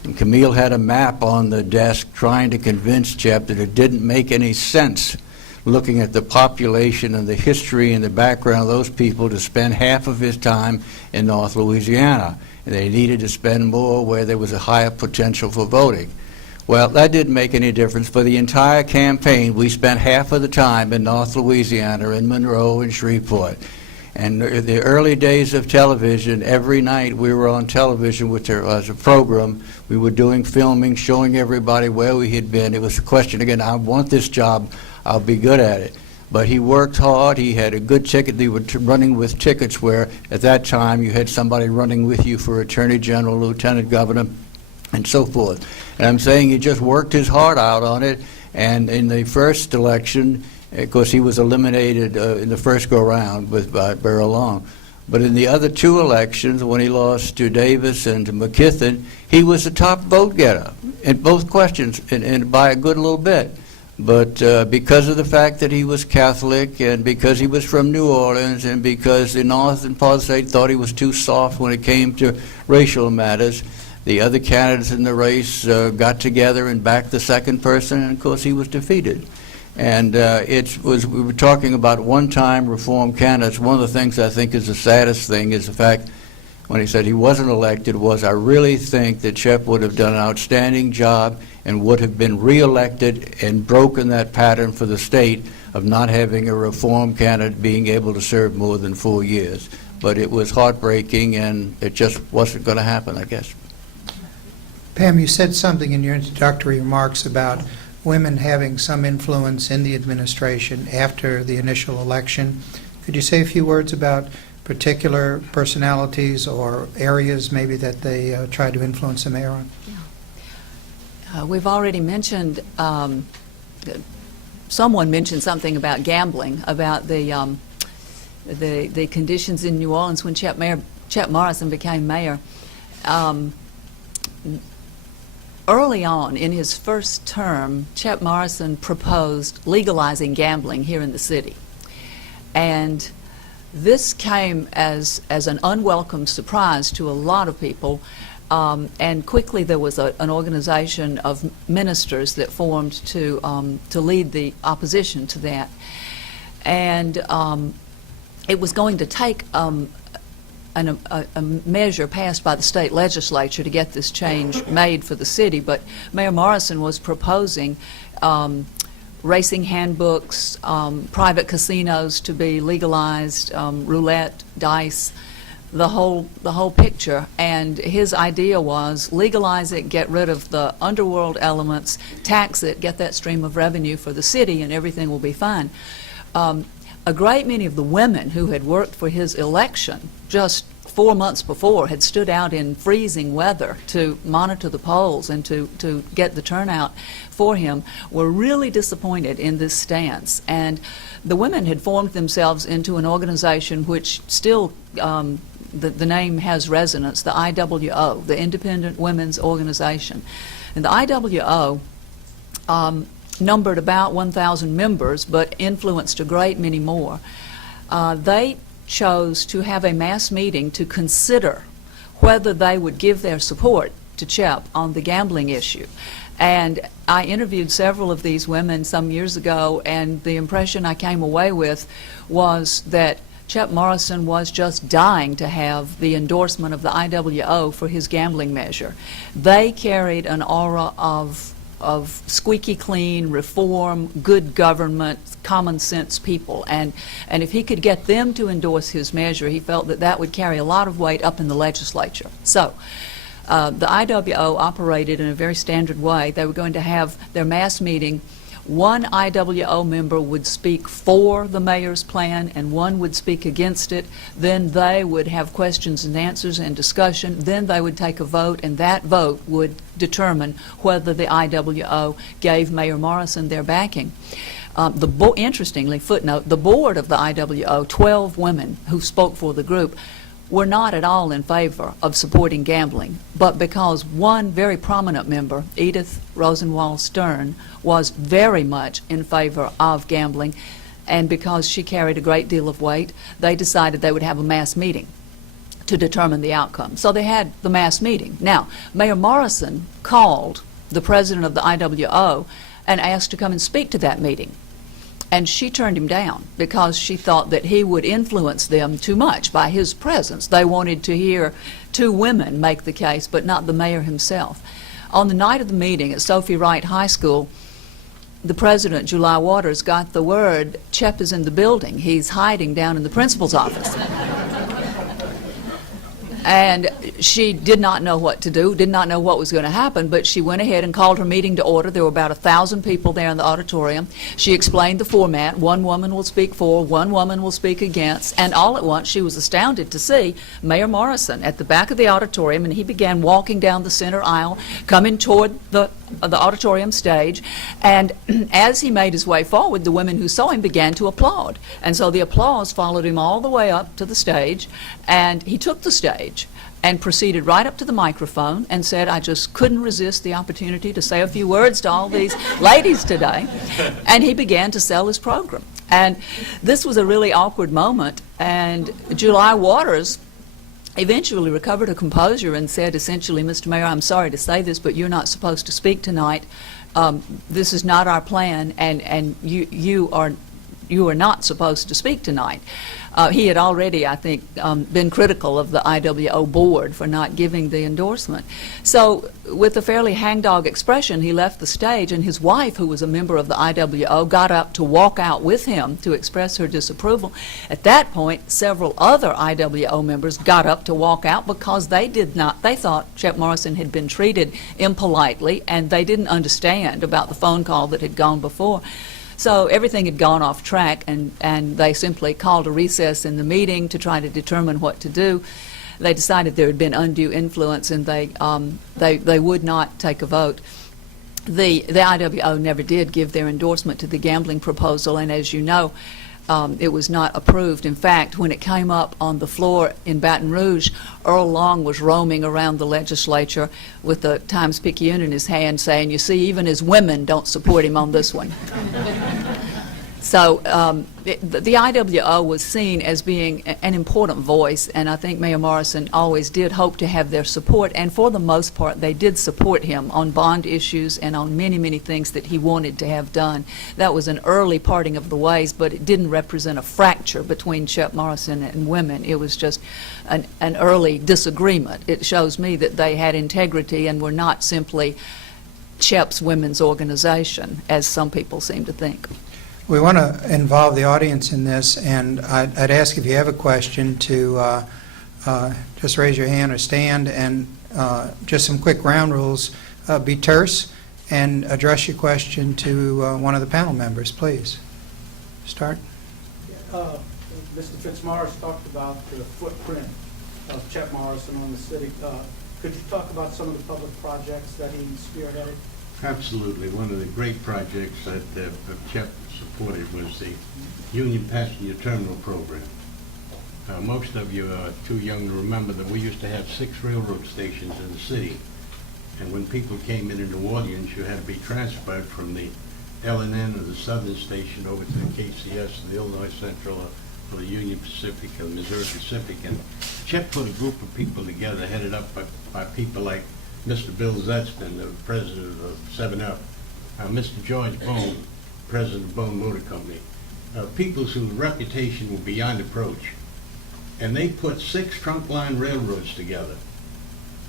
And Camille had a map on the desk trying to convince Chep that it didn't make any sense, looking at the population and the history and the background of those people, to spend half of his time in North Louisiana. And they needed to spend more where there was a higher potential for voting. Well, that didn't make any difference. For the entire campaign, we spent half of the time in North Louisiana, in Monroe and Shreveport. And the early days of television, every night we were on television with as a program. We were doing filming, showing everybody where we had been. It was a question, again, I want this job, I'll be good at it. But he worked hard, he had a good ticket. They were running with tickets where at that time you had somebody running with you for Attorney General, Lieutenant Governor, and so forth. And I'm saying he just worked his heart out on it, and in the first election, of course, he was eliminated in the first go-round by Barrow Long. But in the other two elections, when he lost to Davis and to McKithen, he was the top vote getter in both questions, and by a good little bit. But because of the fact that he was Catholic, and because he was from New Orleans, and because the northern part of the state thought he was too soft when it came to racial matters, the other candidates in the race got together and backed the second person, and of course he was defeated. And we were talking about one-time reform candidates. One of the things I think is the saddest thing is the fact, when he said he wasn't elected, was I really think that Chep would have done an outstanding job and would have been reelected and broken that pattern for the state of not having a reform candidate being able to serve more than 4 years. But it was heartbreaking, and it just wasn't going to happen, I guess. Pam, you said something in your introductory remarks about women having some influence in the administration after the initial election. Could you say a few words about particular personalities or areas maybe that they tried to influence the mayor on? We've already mentioned, someone mentioned something about gambling, about the conditions in New Orleans when Chep Morrison became mayor. Early on in his first term, Chep Morrison proposed legalizing gambling here in the city. And this came as an unwelcome surprise to a lot of people. And quickly there was an organization of ministers that formed to lead the opposition to that. And it was going to take a measure passed by the state legislature to get this change made for the city, but Mayor Morrison was proposing racing handbooks, private casinos to be legalized, roulette, dice, the whole picture. And his idea was legalize it, get rid of the underworld elements, tax it, get that stream of revenue for the city, and everything will be fine. A great many of the women who had worked for his election just 4 months before had stood out in freezing weather to monitor the polls and to get the turnout for him were really disappointed in this stance. And the women had formed themselves into an organization which still, the name has resonance, the IWO, the Independent Women's Organization. And the IWO numbered about 1,000 members, but influenced a great many more. They chose to have a mass meeting to consider whether they would give their support to Chep on the gambling issue. And I interviewed several of these women some years ago, and the impression I came away with was that Chep Morrison was just dying to have the endorsement of the IWO for his gambling measure. They carried an aura of squeaky clean, reform, good government, common sense people. And if he could get them to endorse his measure, he felt that that would carry a lot of weight up in the legislature. So the IWO operated in a very standard way. They were going to have their mass meeting. One IWO member would speak for the mayor's plan and one would speak against it. Then they would have questions and answers and discussion. Then they would take a vote, and that vote would determine whether the IWO gave Mayor Morrison their backing. Interestingly, footnote, the board of the IWO, 12 women who spoke for the group, were not at all in favor of supporting gambling, but because one very prominent member, Edith Rosenwald Stern, was very much in favor of gambling, and because she carried a great deal of weight, they decided they would have a mass meeting. to determine the outcome. So they had the mass meeting. Now, Mayor Morrison called the president of the IWO and asked to come and speak to that meeting. And she turned him down because she thought that he would influence them too much by his presence. They wanted to hear two women make the case, but not the mayor himself. On the night of the meeting at Sophie Wright High School, the president, July Waters, got the word, Chep is in the building. He's hiding down in the principal's office. And she did not know what to do, did not know what was going to happen, but she went ahead and called her meeting to order. There were about 1,000 people there in the auditorium. She explained the format. One woman will speak for, one woman will speak against, and all at once she was astounded to see Mayor Morrison at the back of the auditorium, and he began walking down the center aisle, coming toward the auditorium stage, and as he made his way forward, the women who saw him began to applaud. And so the applause followed him all the way up to the stage, and he took the stage and proceeded right up to the microphone and said, I just couldn't resist the opportunity to say a few words to all these ladies today. And he began to sell his program. And this was a really awkward moment, and July Waters eventually recovered her composure and said, essentially, Mr. Mayor, I'm sorry to say this, but you're not supposed to speak tonight. This is not our plan, and you are not supposed to speak tonight. He had already, I think, been critical of the IWO board for not giving the endorsement. So with a fairly hangdog expression, he left the stage, and his wife, who was a member of the IWO, got up to walk out with him to express her disapproval. At that point, several other IWO members got up to walk out because they thought Chep Morrison had been treated impolitely, and they didn't understand about the phone call that had gone before. So everything had gone off track, and they simply called a recess in the meeting to try to determine what to do. They decided there had been undue influence, and they would not take a vote. The IWO never did give their endorsement to the gambling proposal, and as you know, it was not approved. In fact, when it came up on the floor in Baton Rouge, Earl Long was roaming around the legislature with the Times-Picayune in his hand saying, you see, even his women don't support him on this one. So the IWO was seen as being an important voice, and I think Mayor Morrison always did hope to have their support, and for the most part they did support him on bond issues and on many, many things that he wanted to have done. That was an early parting of the ways, but it didn't represent a fracture between Chep Morrison and women. It was just an early disagreement. It shows me that they had integrity and were not simply Chep's women's organization, as some people seem to think. We want to involve the audience in this, and I'd ask if you have a question to just raise your hand or stand, and just some quick ground rules. Be terse and address your question to one of the panel members, please. Start. Mr. Fitzmorris talked about the footprint of Chep Morrison on the city. Could you talk about some of the public projects that he spearheaded? Absolutely. One of the great projects that Chep supported was the Union Passenger Terminal Program. Most of you are too young to remember that we used to have 6 railroad stations in the city. And when people came into New Orleans, you had to be transferred from the L&N or the Southern Station over to the KCS, or the Illinois Central, or the Union Pacific, or the Missouri Pacific. And Chep put a group of people together, headed up by people like Mr. Bill Zetzman, the president of 7-Up, Mr. George Bone, president of Bone Motor Company, people whose reputation were beyond approach. And they put 6 trunk line railroads together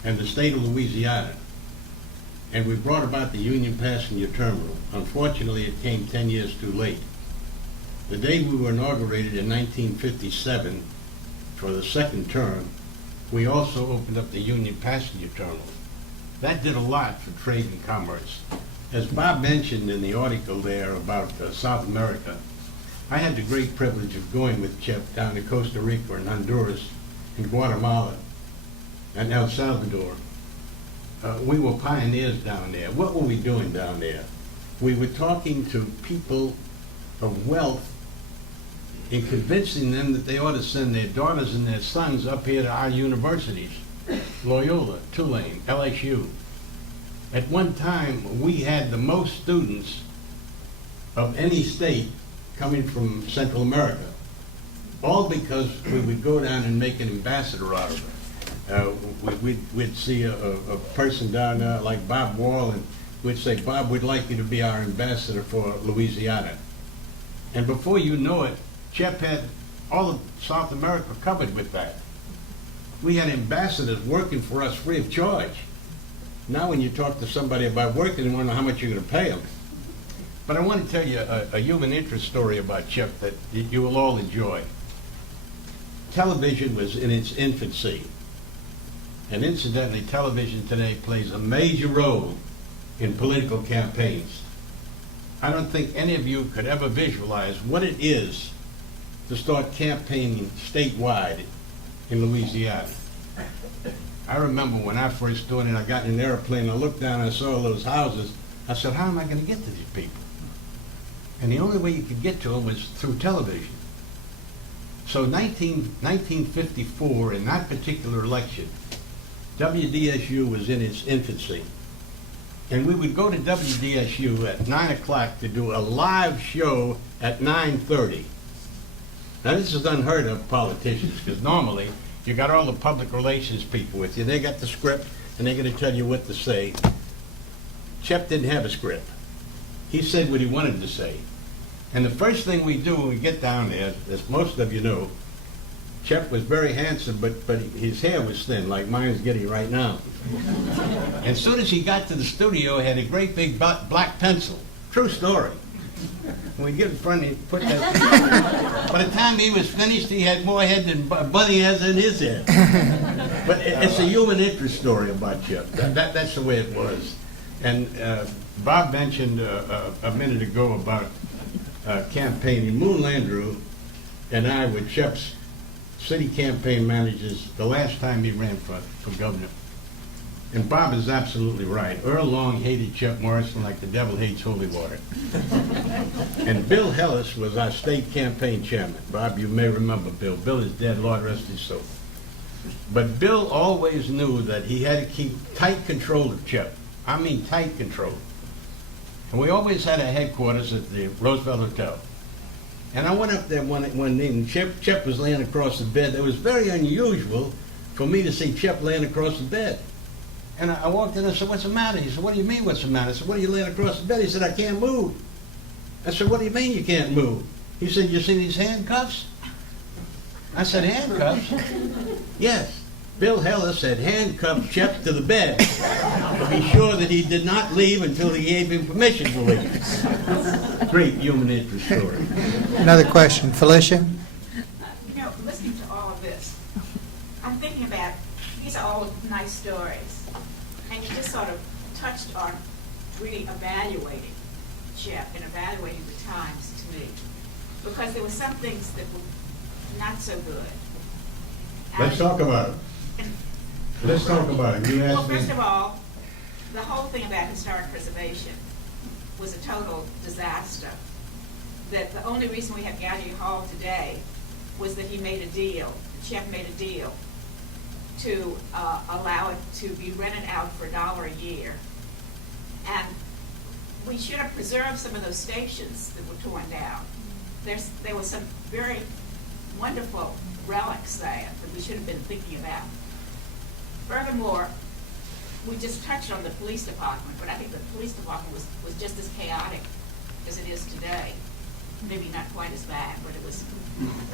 in the state of Louisiana. And we brought about the Union Passenger Terminal. Unfortunately, it came 10 years too late. The day we were inaugurated in 1957, for the second term, we also opened up the Union Passenger Terminal. That did a lot for trade and commerce. As Bob mentioned in the article there about South America, I had the great privilege of going with Chep down to Costa Rica and Honduras and Guatemala and El Salvador. We were pioneers down there. What were we doing down there? We were talking to people of wealth and convincing them that they ought to send their daughters and their sons up here to our universities, Loyola, Tulane, LSU. At one time, we had the most students of any state coming from Central America. all because we would go down and make an ambassador out of it. We'd see a person down there like Bob Wall, and we'd say, Bob, we'd like you to be our ambassador for Louisiana. And before you know it, Chep had all of South America covered with that. We had ambassadors working for us free of charge. Now when you talk to somebody about working, you want to know how much you're going to pay them. But I want to tell you a human interest story about Chep that you will all enjoy. Television was in its infancy. And incidentally, television today plays a major role in political campaigns. I don't think any of you could ever visualize what it is to start campaigning statewide in Louisiana. I remember when I first started, I got in an airplane, I looked down, I saw all those houses. I said, how am I going to get to these people? And the only way you could get to them was through television. So 1954, in that particular election, WDSU was in its infancy. And we would go to WDSU at 9 o'clock to do a live show at 9:30. Now this is unheard of, politicians, because normally you got all the public relations people with you. They got the script and they're going to tell you what to say. Chep didn't have a script. He said what he wanted to say. And the first thing we do when we get down there, as most of you know, Chep was very handsome, but his hair was thin, like mine's getting right now. And as soon as he got to the studio, he had a great big black pencil. True story. When we get in front, he put that. By the time he was finished, he had more head than Buddy has in his head. But it's a human interest story about Chep. That's the way it was. And Bob mentioned a minute ago about campaigning. Moon Landrew and I were Chep's city campaign managers the last time he ran for governor. And Bob is absolutely right. Earl Long hated Chep Morrison like the devil hates holy water. And Bill Hellis was our state campaign chairman. Bob, you may remember Bill. Bill is dead, Lord rest his soul. But Bill always knew that he had to keep tight control of Chep. I mean tight control. And we always had a headquarters at the Roosevelt Hotel. And I went up there one evening. Chep was laying across the bed. It was very unusual for me to see Chep laying across the bed. And I walked in and I said, what's the matter? He said, what do you mean, what's the matter? I said, what are you laying across the bed? He said, I can't move. I said, what do you mean you can't move? He said, you see these handcuffs? I said, handcuffs? Yes. Bill Hellis had handcuffed Chep to the bed to be sure that he did not leave until he gave him permission to leave. Great human interest story. Another question. Felicia? You know, listening to all of this, I'm thinking about, these are all nice stories, and you just sort of touched on really evaluating Chep and evaluating the times to me, because there were some things that were not so good. Let's talk about it. Let's talk about it. You Well, asked me. first of all, the whole thing about historic preservation was a total disaster. That the only reason we have Gallery Hall today was that he made a deal, Chep made a deal to allow it to be rented out for $1 a year. And we should have preserved some of those stations that were torn down. There were some very wonderful relics there that we should have been thinking about. Furthermore, we just touched on the police department, but I think the police department was just as chaotic as it is today. Maybe not quite as bad, but it was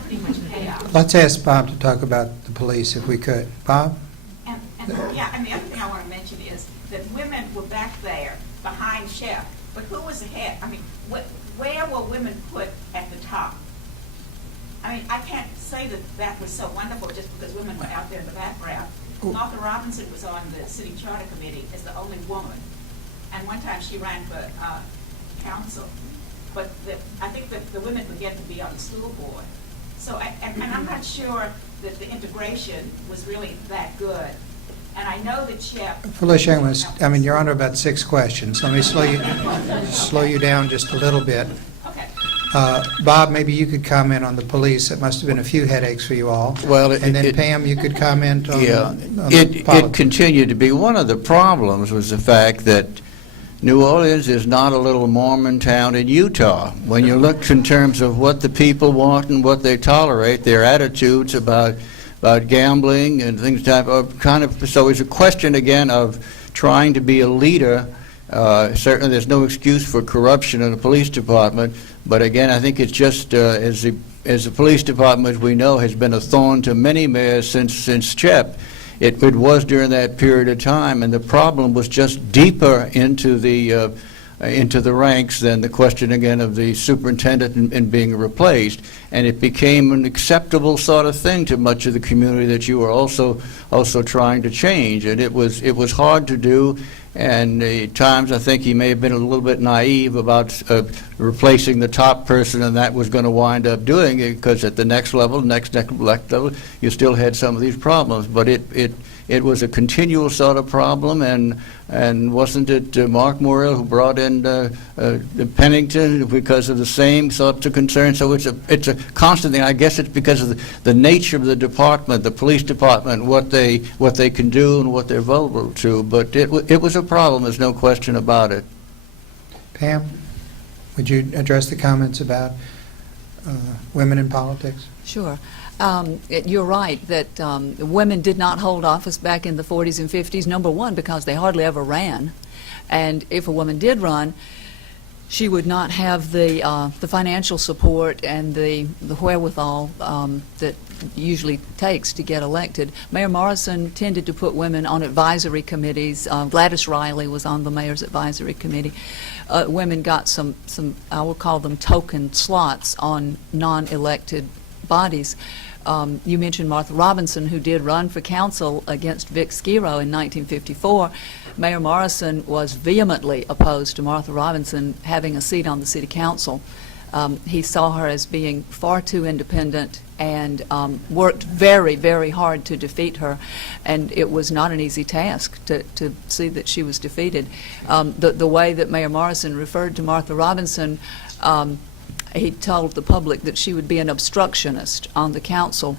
pretty much chaos. Let's ask Bob to talk about the police if we could. Bob? And the other thing I want to mention is that women were back there behind Chep, but who was ahead? I mean, where were women put at the top? I mean, I can't say that was so wonderful just because women were out there in the background. Martha Robinson was on the city charter committee as the only woman, and one time she ran for council. But I think that the women would get to be on the school board. So, and I'm not sure that the integration was really that good. And I know that Chep. Felicia, you're under about 6 questions. Let me slow you down just a little bit. Okay. Bob, maybe you could comment on the police. It must have been a few headaches for you all. Well, and then Pam, you could comment on, yeah, on it politics. continued to be. One of the problems was the fact that New Orleans is not a little Mormon town in Utah. When you look in terms of what the people want and what they tolerate, their attitudes about gambling and things type of so it's a question again of trying to be a leader. Certainly there's no excuse for corruption in the police department, but again I think it's just as the police department, as we know, has been a thorn to many mayors since Chep. It was during that period of time, and the problem was just deeper into the ranks than the question again of the superintendent and being replaced, and it became an acceptable sort of thing to much of the community that you were also trying to change, and it was hard to do. And at times I think he may have been a little bit naive about replacing the top person, and that was going to wind up doing it, because at the next level, next level, you still had some of these problems. But it was a continual sort of problem, and wasn't it Mark Morrell who brought in Pennington because of the same sorts of concerns? So it's a constant thing. I guess it's because of the nature of the department, the police department, what they can do and what they're vulnerable to. But it was a problem. There's no question about it. Pam, would you address the comments about women in politics? Sure. You're right that women did not hold office back in the 40s and 50s, number one, because they hardly ever ran. And if a woman did run, she would not have the financial support and the wherewithal that usually takes to get elected. Mayor Morrison tended to put women on advisory committees. Gladys Riley was on the mayor's advisory committee. Women got some I will call them token slots on non-elected bodies. You mentioned Martha Robinson, who did run for council against Vic Skiro in 1954. Mayor Morrison was vehemently opposed to Martha Robinson having a seat on the city council. He saw her as being far too independent and worked very, very hard to defeat her, and it was not an easy task to see that she was defeated. The way that Mayor Morrison referred to Martha Robinson, he told the public that she would be an obstructionist on the council.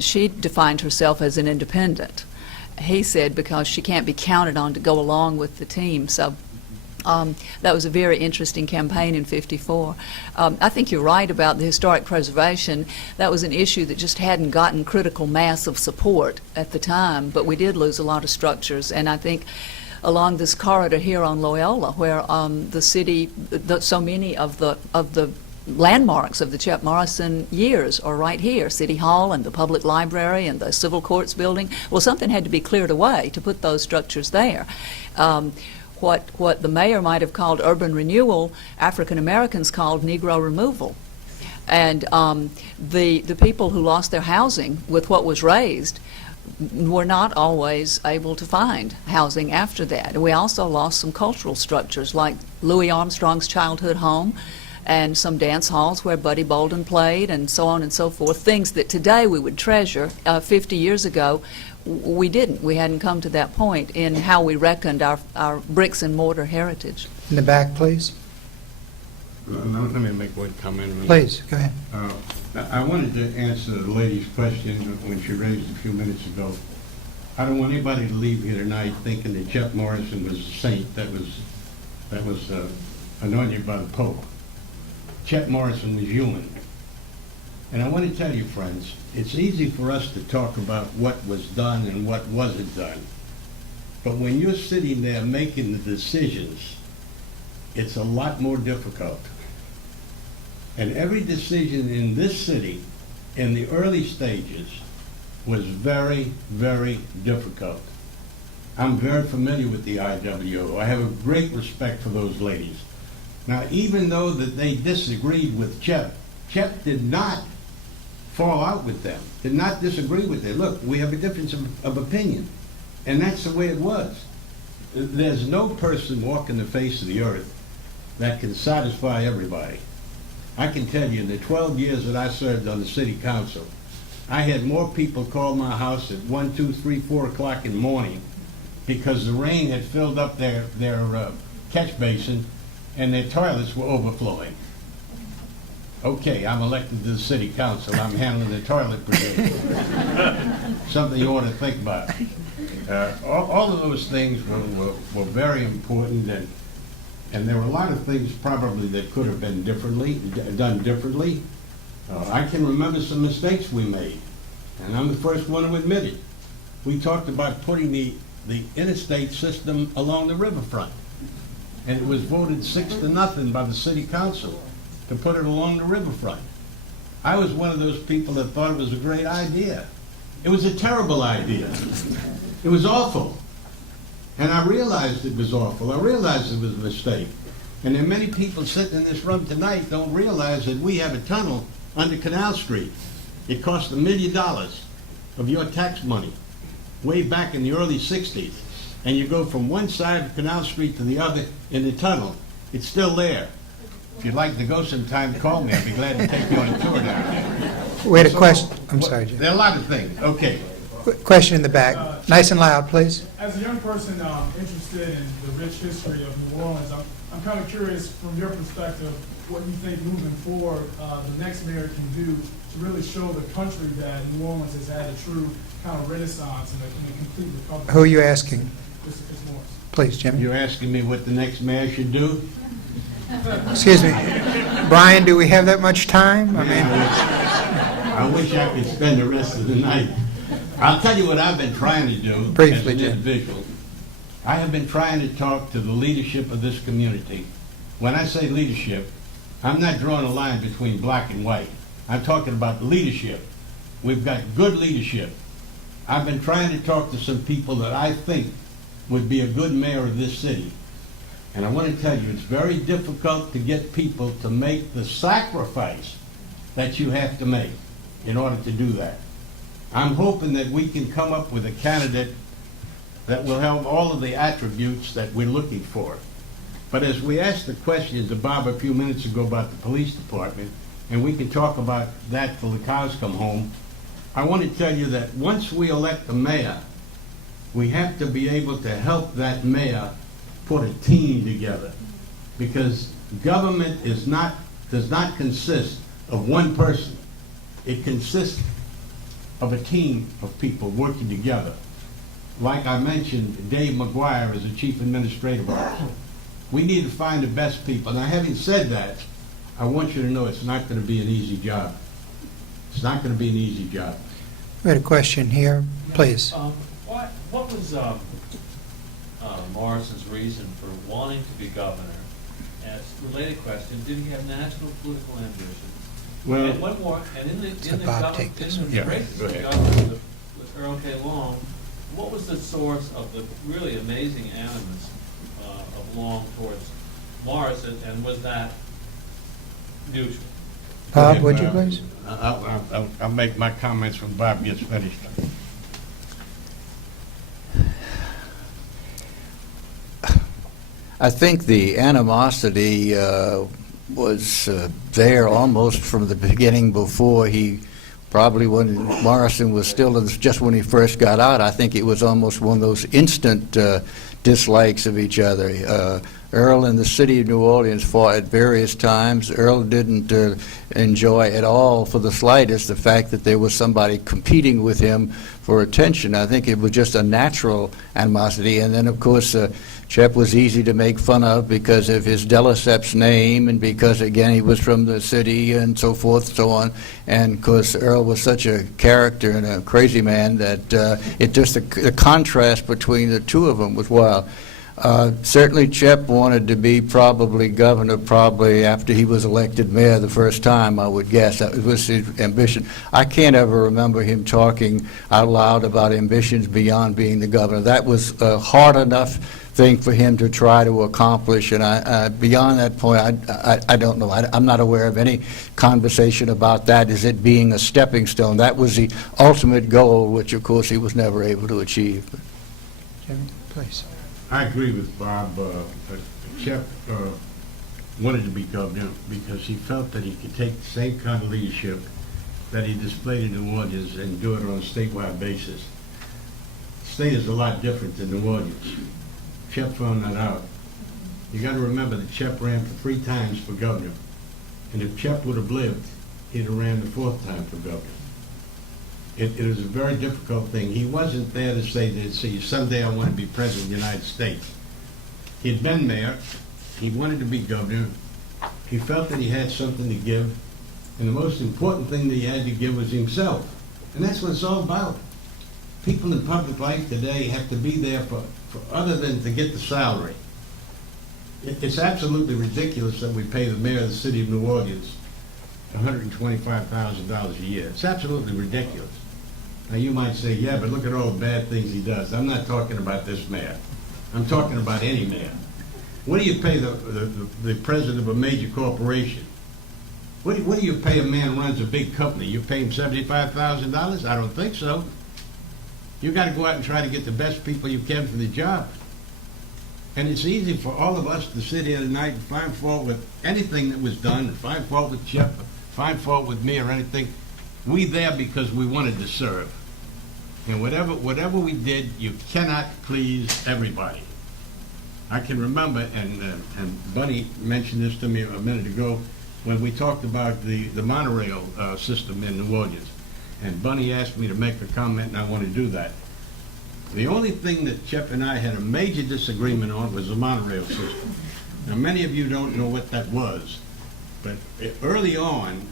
She defined herself as an independent. He said because she can't be counted on to go along with the team. So that was a very interesting campaign in '54. I think you're right about the historic preservation. That was an issue that just hadn't gotten critical mass of support at the time, but we did lose a lot of structures, and I think along this corridor here on Loyola, where the city, so many of the landmarks of the Chep Morrison years are right here. City Hall and the Public Library and the Civil Courts building. Well, something had to be cleared away to put those structures there. What the mayor might have called urban renewal, African Americans called Negro removal. And the people who lost their housing with what was raised were not always able to find housing after that. We also lost some cultural structures like Louis Armstrong's childhood home and some dance halls where Buddy Bolden played and so on and so forth, things that today we would treasure. 50 years ago, we didn't. We hadn't come to that point in how we reckoned our bricks and mortar heritage. In the back, please. Let me make one comment. Please, go ahead. I wanted to answer the lady's question when she raised a few minutes ago. I don't want anybody to leave here tonight thinking that Chep Morrison was a saint that was anointed by the Pope. Chep Morrison was human. And I want to tell you, friends, it's easy for us to talk about what was done and what wasn't done. But when you're sitting there making the decisions, it's a lot more difficult. And every decision in this city in the early stages was very, very difficult. I'm very familiar with the IWO. I have a great respect for those ladies. Now, even though that they disagreed with Chep did not fall out with them, did not disagree with them. Look, we have a difference of opinion, and that's the way it was. There's no person walking the face of the earth that can satisfy everybody. I can tell you, in the 12 years that I served on the city council, I had more people call my house at 1, 2, 3, 4 o'clock in the morning because the rain had filled up their catch basin and their toilets were overflowing. Okay, I'm elected to the city council. I'm handling the toilet brigade. Something you ought to think about. All of those things were very important, And there were a lot of things probably that could have been done differently. I can remember some mistakes we made, and I'm the first one to admit it. We talked about putting the interstate system along the riverfront, and it was voted 6-0 by the city council to put it along the riverfront. I was one of those people that thought it was a great idea. It was a terrible idea. It was awful. And I realized it was awful. I realized it was a mistake. And there are many people sitting in this room tonight don't realize that we have a tunnel under Canal Street. It cost $1 million of your tax money way back in the early 60s. And you go from one side of Canal Street to the other in the tunnel. It's still there. If you'd like to go sometime, call me. I'd be glad to take you on a tour down there. We had a question. I'm sorry, Jim. There are a lot of things. Okay. Question in the back. Nice and loud, please. As a young person interested in the rich history of New Orleans, I'm kind of curious from your perspective what you think moving forward the next mayor can do to really show the country that New Orleans has had a true kind of renaissance and a complete recovery. Who are you asking? Mr. Fitzmorris. Please, Jimmy. You're asking me what the next mayor should do? Excuse me. Brian, do we have that much time? I mean, I wish I could spend the rest of the night. I'll tell you what I've been trying to do Briefly, as an Jim. individual. I have been trying to talk to the leadership of this community. When I say leadership, I'm not drawing a line between black and white. I'm talking about leadership. We've got good leadership. I've been trying to talk to some people that I think would be a good mayor of this city. And I want to tell you, it's very difficult to get people to make the sacrifice that you have to make in order to do that. I'm hoping that we can come up with a candidate that will have all of the attributes that we're looking for. But as we asked the questions to Bob a few minutes ago about the police department, and we can talk about that till the cows come home, I want to tell you that once we elect a mayor, we have to be able to help that mayor put a team together. Because government does not consist of one person. It consists of a team of people working together. Like I mentioned, Dave McGuire is the chief administrative officer. We need to find the best people. Now, having said that, I want you to know it's not going to be an easy job. It's not going to be an easy job. we had a question here. Please. What was Morrison's reason for wanting to be governor? As a related question, did he have national political ambitions? Well, And one more, and in the Bob, take this one. races go for ahead. governor with Earl K. Long, what was the source of the really amazing animus of Long towards Morrison, and was that neutral? Bob, would you please? I'll make my comments when Bob gets finished. I think the animosity was there almost from the beginning before he, probably when Morrison was still, just when he first got out, I think it was almost one of those instant dislikes of each other. Earl and the city of New Orleans fought at various times. Earl didn't enjoy at all for the slightest the fact that there was somebody competing with him for attention. I think it was just a natural animosity. And then, of course, Shep was easy to make fun of because of his DeLesseps name and because, again, he was from the city and so forth and so on. And, of course, Earl was such a character and a crazy man that it just, the contrast between the two of them was wild. Certainly Shep wanted to be probably governor probably after he was elected mayor the first time, I would guess. That was his ambition. I can't ever remember him talking out loud about ambitions beyond being the governor. That was a hard enough thing for him to try to accomplish, and beyond that point, I don't know. I'm not aware of any conversation about that as it being a stepping stone. That was the ultimate goal, which, of course, he was never able to achieve. Jimmy, please. I agree with Bob. Shep wanted to be governor because he felt that he could take the same kind of leadership that he displayed in New Orleans and do it on a statewide basis. The state is a lot different than New Orleans. Shep found that out. You got to remember that Shep ran for 3 times for governor, and if Shep would have lived, he'd have ran the 4th time for governor. It was a very difficult thing. He wasn't there to say, someday I want to be president of the United States. He'd been mayor, He wanted to be governor. He felt that he had something to give. And the most important thing that he had to give was himself. And that's what it's all about. People in public life today have to be there for other than to get the salary. It's absolutely ridiculous that we pay the mayor of the city of New Orleans $125,000 a year. It's absolutely ridiculous. Now you might say, yeah, but look at all the bad things he does. I'm not talking about this mayor. I'm talking about any mayor. What do you pay the president of a major corporation? What do you pay a man who runs a big company? You pay him $75,000? I don't think so. You got to go out and try to get the best people you can for the job. And it's easy for all of us to sit here tonight and find fault with anything that was done, find fault with Chip, find fault with me or anything. We there because we wanted to serve. And whatever we did, you cannot please everybody. I can remember, and Bunny mentioned this to me a minute ago, when we talked about the monorail system in New Orleans. And Bunny asked me to make a comment, and I want to do that. The only thing that Chip and I had a major disagreement on was the monorail system. Now, many of you don't know what that was, but early on,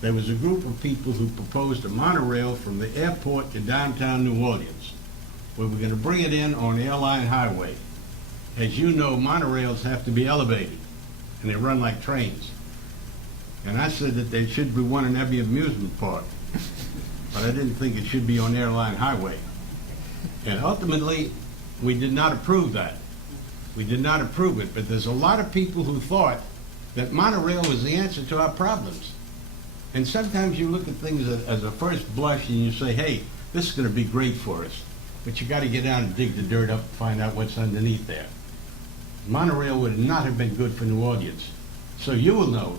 there was a group of people who proposed a monorail from the airport to downtown New Orleans. We were going to bring it in on the airline highway. As you know, monorails have to be elevated, and they run like trains. And I said that there should be one in every amusement park, but I didn't think it should be on airline highway. And ultimately, we did not approve that. We did not approve it, but there's a lot of people who thought that monorail was the answer to our problems. And sometimes you look at things as a first blush and you say, hey, this is going to be great for us. But you got to get down and dig the dirt up and find out what's underneath there. Monorail would not have been good for New Orleans. So you will know,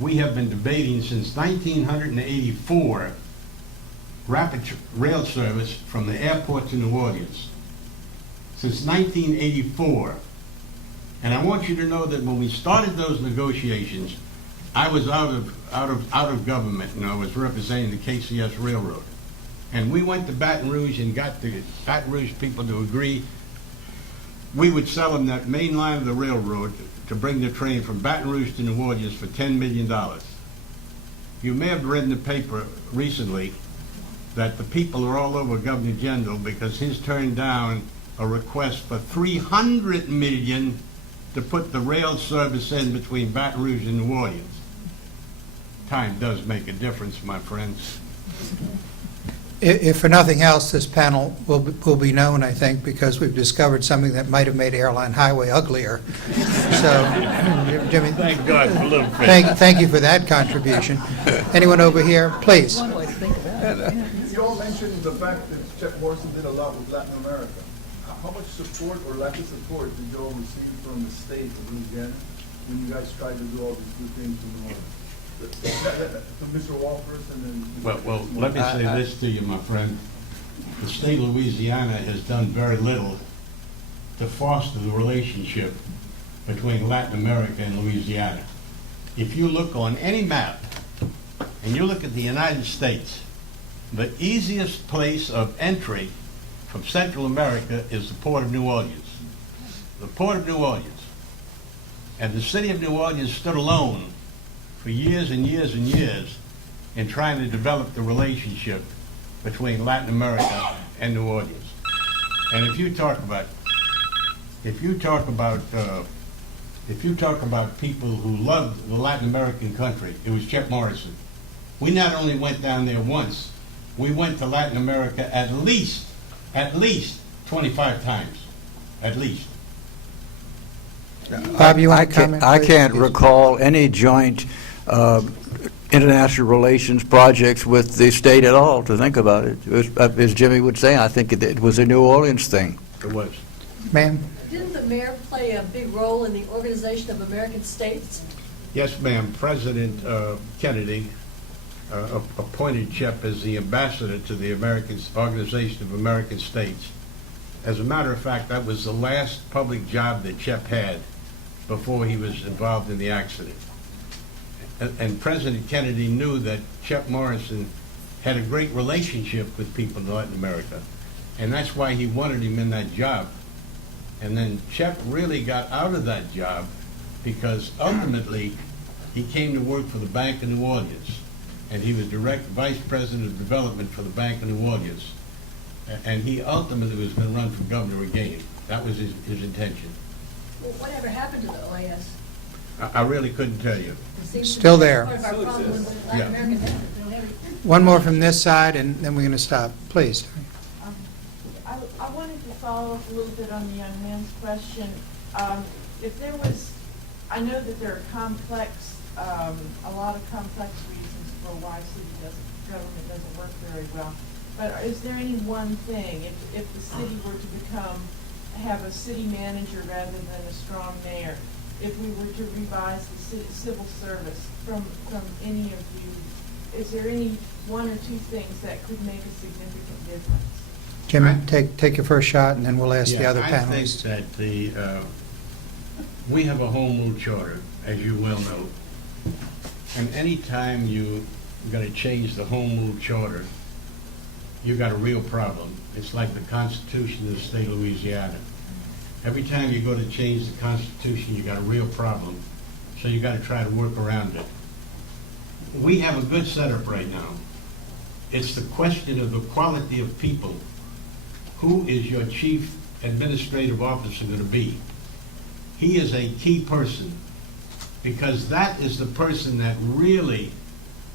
we have been debating since 1984 rapid rail service from the airport to New Orleans. Since 1984. And I want you to know that when we started those negotiations, I was out of government, and I was representing the KCS Railroad. And we went to Baton Rouge and got the Baton Rouge people to agree we would sell them that main line of the railroad to bring the train from Baton Rouge to New Orleans for $10 million. You may have read in the paper recently that the people are all over Governor General because he's turned down a request for $300 million to put the rail service in between Baton Rouge and New Orleans. Time does make a difference, my friends. If for nothing else, this panel will be known, I think, because we've discovered something that might have made Airline Highway uglier. So, Jimmy, Thank God for little fish. thank you for that contribution. Anyone over here, please? One way to think about it. You all mentioned the fact that Chip Morrison did a lot with Latin America. How much support or lack of support did you all receive from the state of Louisiana when you guys tried to do all these good things in New Orleans? To Mr. Walters and then Mr. Well, let me say this to you, my friend. The state of Louisiana has done very little to foster the relationship between Latin America and Louisiana. If you look on any map, and you look at the United States, the easiest place of entry from Central America is the Port of New Orleans. The Port of New Orleans. And the city of New Orleans stood alone for years and years and years in trying to develop the relationship between Latin America and New Orleans. And if you talk about people who loved the Latin American country, it was Chip Morrison. We not only went down there once, we went to Latin America at least 25 times, at least. Bob, you want to comment? I please? can't recall any joint international relations projects with the state at all, to think about it. It was, as Jimmy would say, I think it was a New Orleans thing. It was. Ma'am? Didn't the mayor play a big role in the Organization of American States? Yes, ma'am. President Kennedy appointed Chip as the ambassador to the Organization of American States. As a matter of fact, that was the last public job that Chip had before he was involved in the accident. And President Kennedy knew that Chip Morrison had a great relationship with people in Latin America, and that's why he wanted him in that job. And then Chip really got out of that job because ultimately, he came to work for the Bank of New Orleans, and he was direct vice president of development for the Bank of New Orleans. And he ultimately was going to run for governor again. That was his intention. Well, whatever happened to the OAS? I really couldn't tell you. It seems to Still be there. Part of our problem with Yeah. Latin American veterans. They don't have any- One more from this side, and then we're going to stop. Please. I wanted to follow up a little bit on the young man's question. If there was, I know that there are complex, a lot of complex reasons for why government doesn't work very well. But is there any one thing, if the city were to have a city manager rather than a strong mayor, if we were to revise the civil service from any of you, is there any one or two things that could make a significant difference? Jimmy, take your first shot, and then we'll ask the other I panelists. think that we have a home rule charter, as you well know. And any time you're going to change the home rule charter, you got a real problem. It's like the Constitution of the state of Louisiana. Every time you go to change the Constitution, you got a real problem. So you got to try to work around it. We have a good setup right now. It's the question of the quality of people. Who is your chief administrative officer going to be? He is a key person, because that is the person that really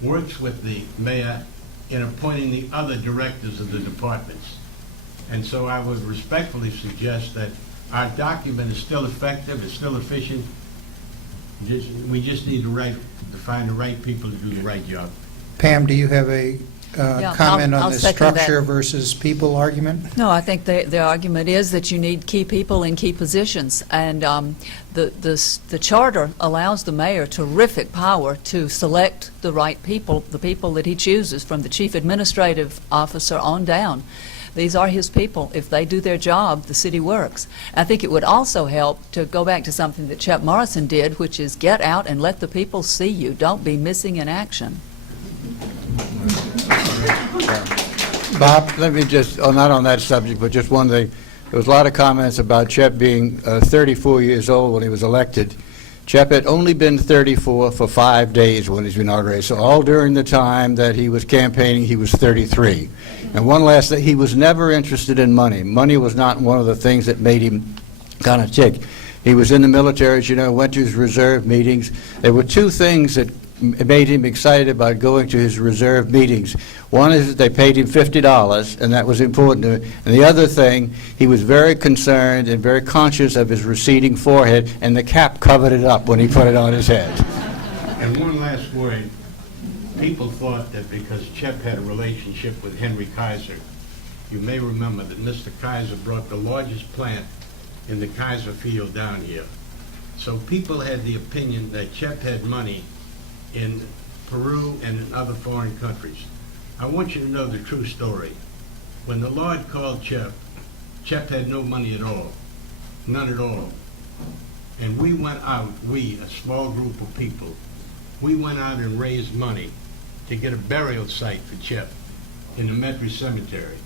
works with the mayor in appointing the other directors of the departments. And so I would respectfully suggest that our document is still effective, it's still efficient. We just need to find the right people to do the right job. Pam, do you have a Yeah, comment I'll on the second that. structure versus people argument? No, I think the argument is that you need key people in key positions, and the charter allows the mayor terrific power to select the right people, the people that he chooses from the chief administrative officer on down. These are his people. If they do their job, the city works. I think it would also help to go back to something that Chet Morrison did, which is get out and let the people see you. Don't be missing in action. Bob? Let me just, not on that subject, but just one thing. There was a lot of comments about Chet being 34 years old when he was elected. Chet had only been 34 for 5 days when he was inaugurated. So all during the time that he was campaigning, he was 33. And one last thing, he was never interested in money. Money was not one of the things that made him kind of tick. He was in the military, as you know, went to his reserve meetings. There were two things that made him excited about going to his reserve meetings. One is that they paid him $50, and that was important to him. And the other thing, he was very concerned and very conscious of his receding forehead, and the cap covered it up when he put it on his head. And one last word. People thought that because Chet had a relationship with Henry Kaiser, you may remember that Mr. Kaiser brought the largest plant in the Kaiser field down here. So people had the opinion that Chet had money in Peru and in other foreign countries. I want you to know the true story. When the Lord called Chet had no money at all, none at all. And we went out, a small group of people, we went out and raised money to get a burial site for Chet in the Metairie Cemetery.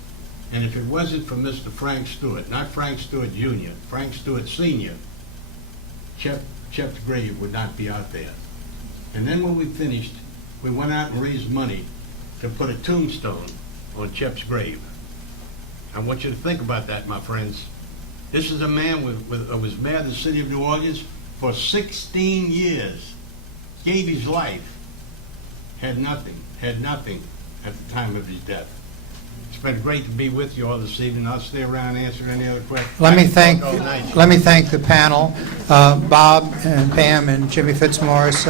And if it wasn't for Mr. Frank Stewart, not Frank Stewart Jr., Frank Stewart Sr., Chet's grave would not be out there. And then when we finished, we went out and raised money to put a tombstone on Chet's grave. I want you to think about that, my friends. This is a man who was mayor of the city of New Orleans for 16 years, gave his life, had nothing at the time of his death. It's been great to be with you all this evening. I'll stay around and answer any other questions. Let me I can thank talk all night. the panel, Bob and Pam and Jimmy Fitzmorris.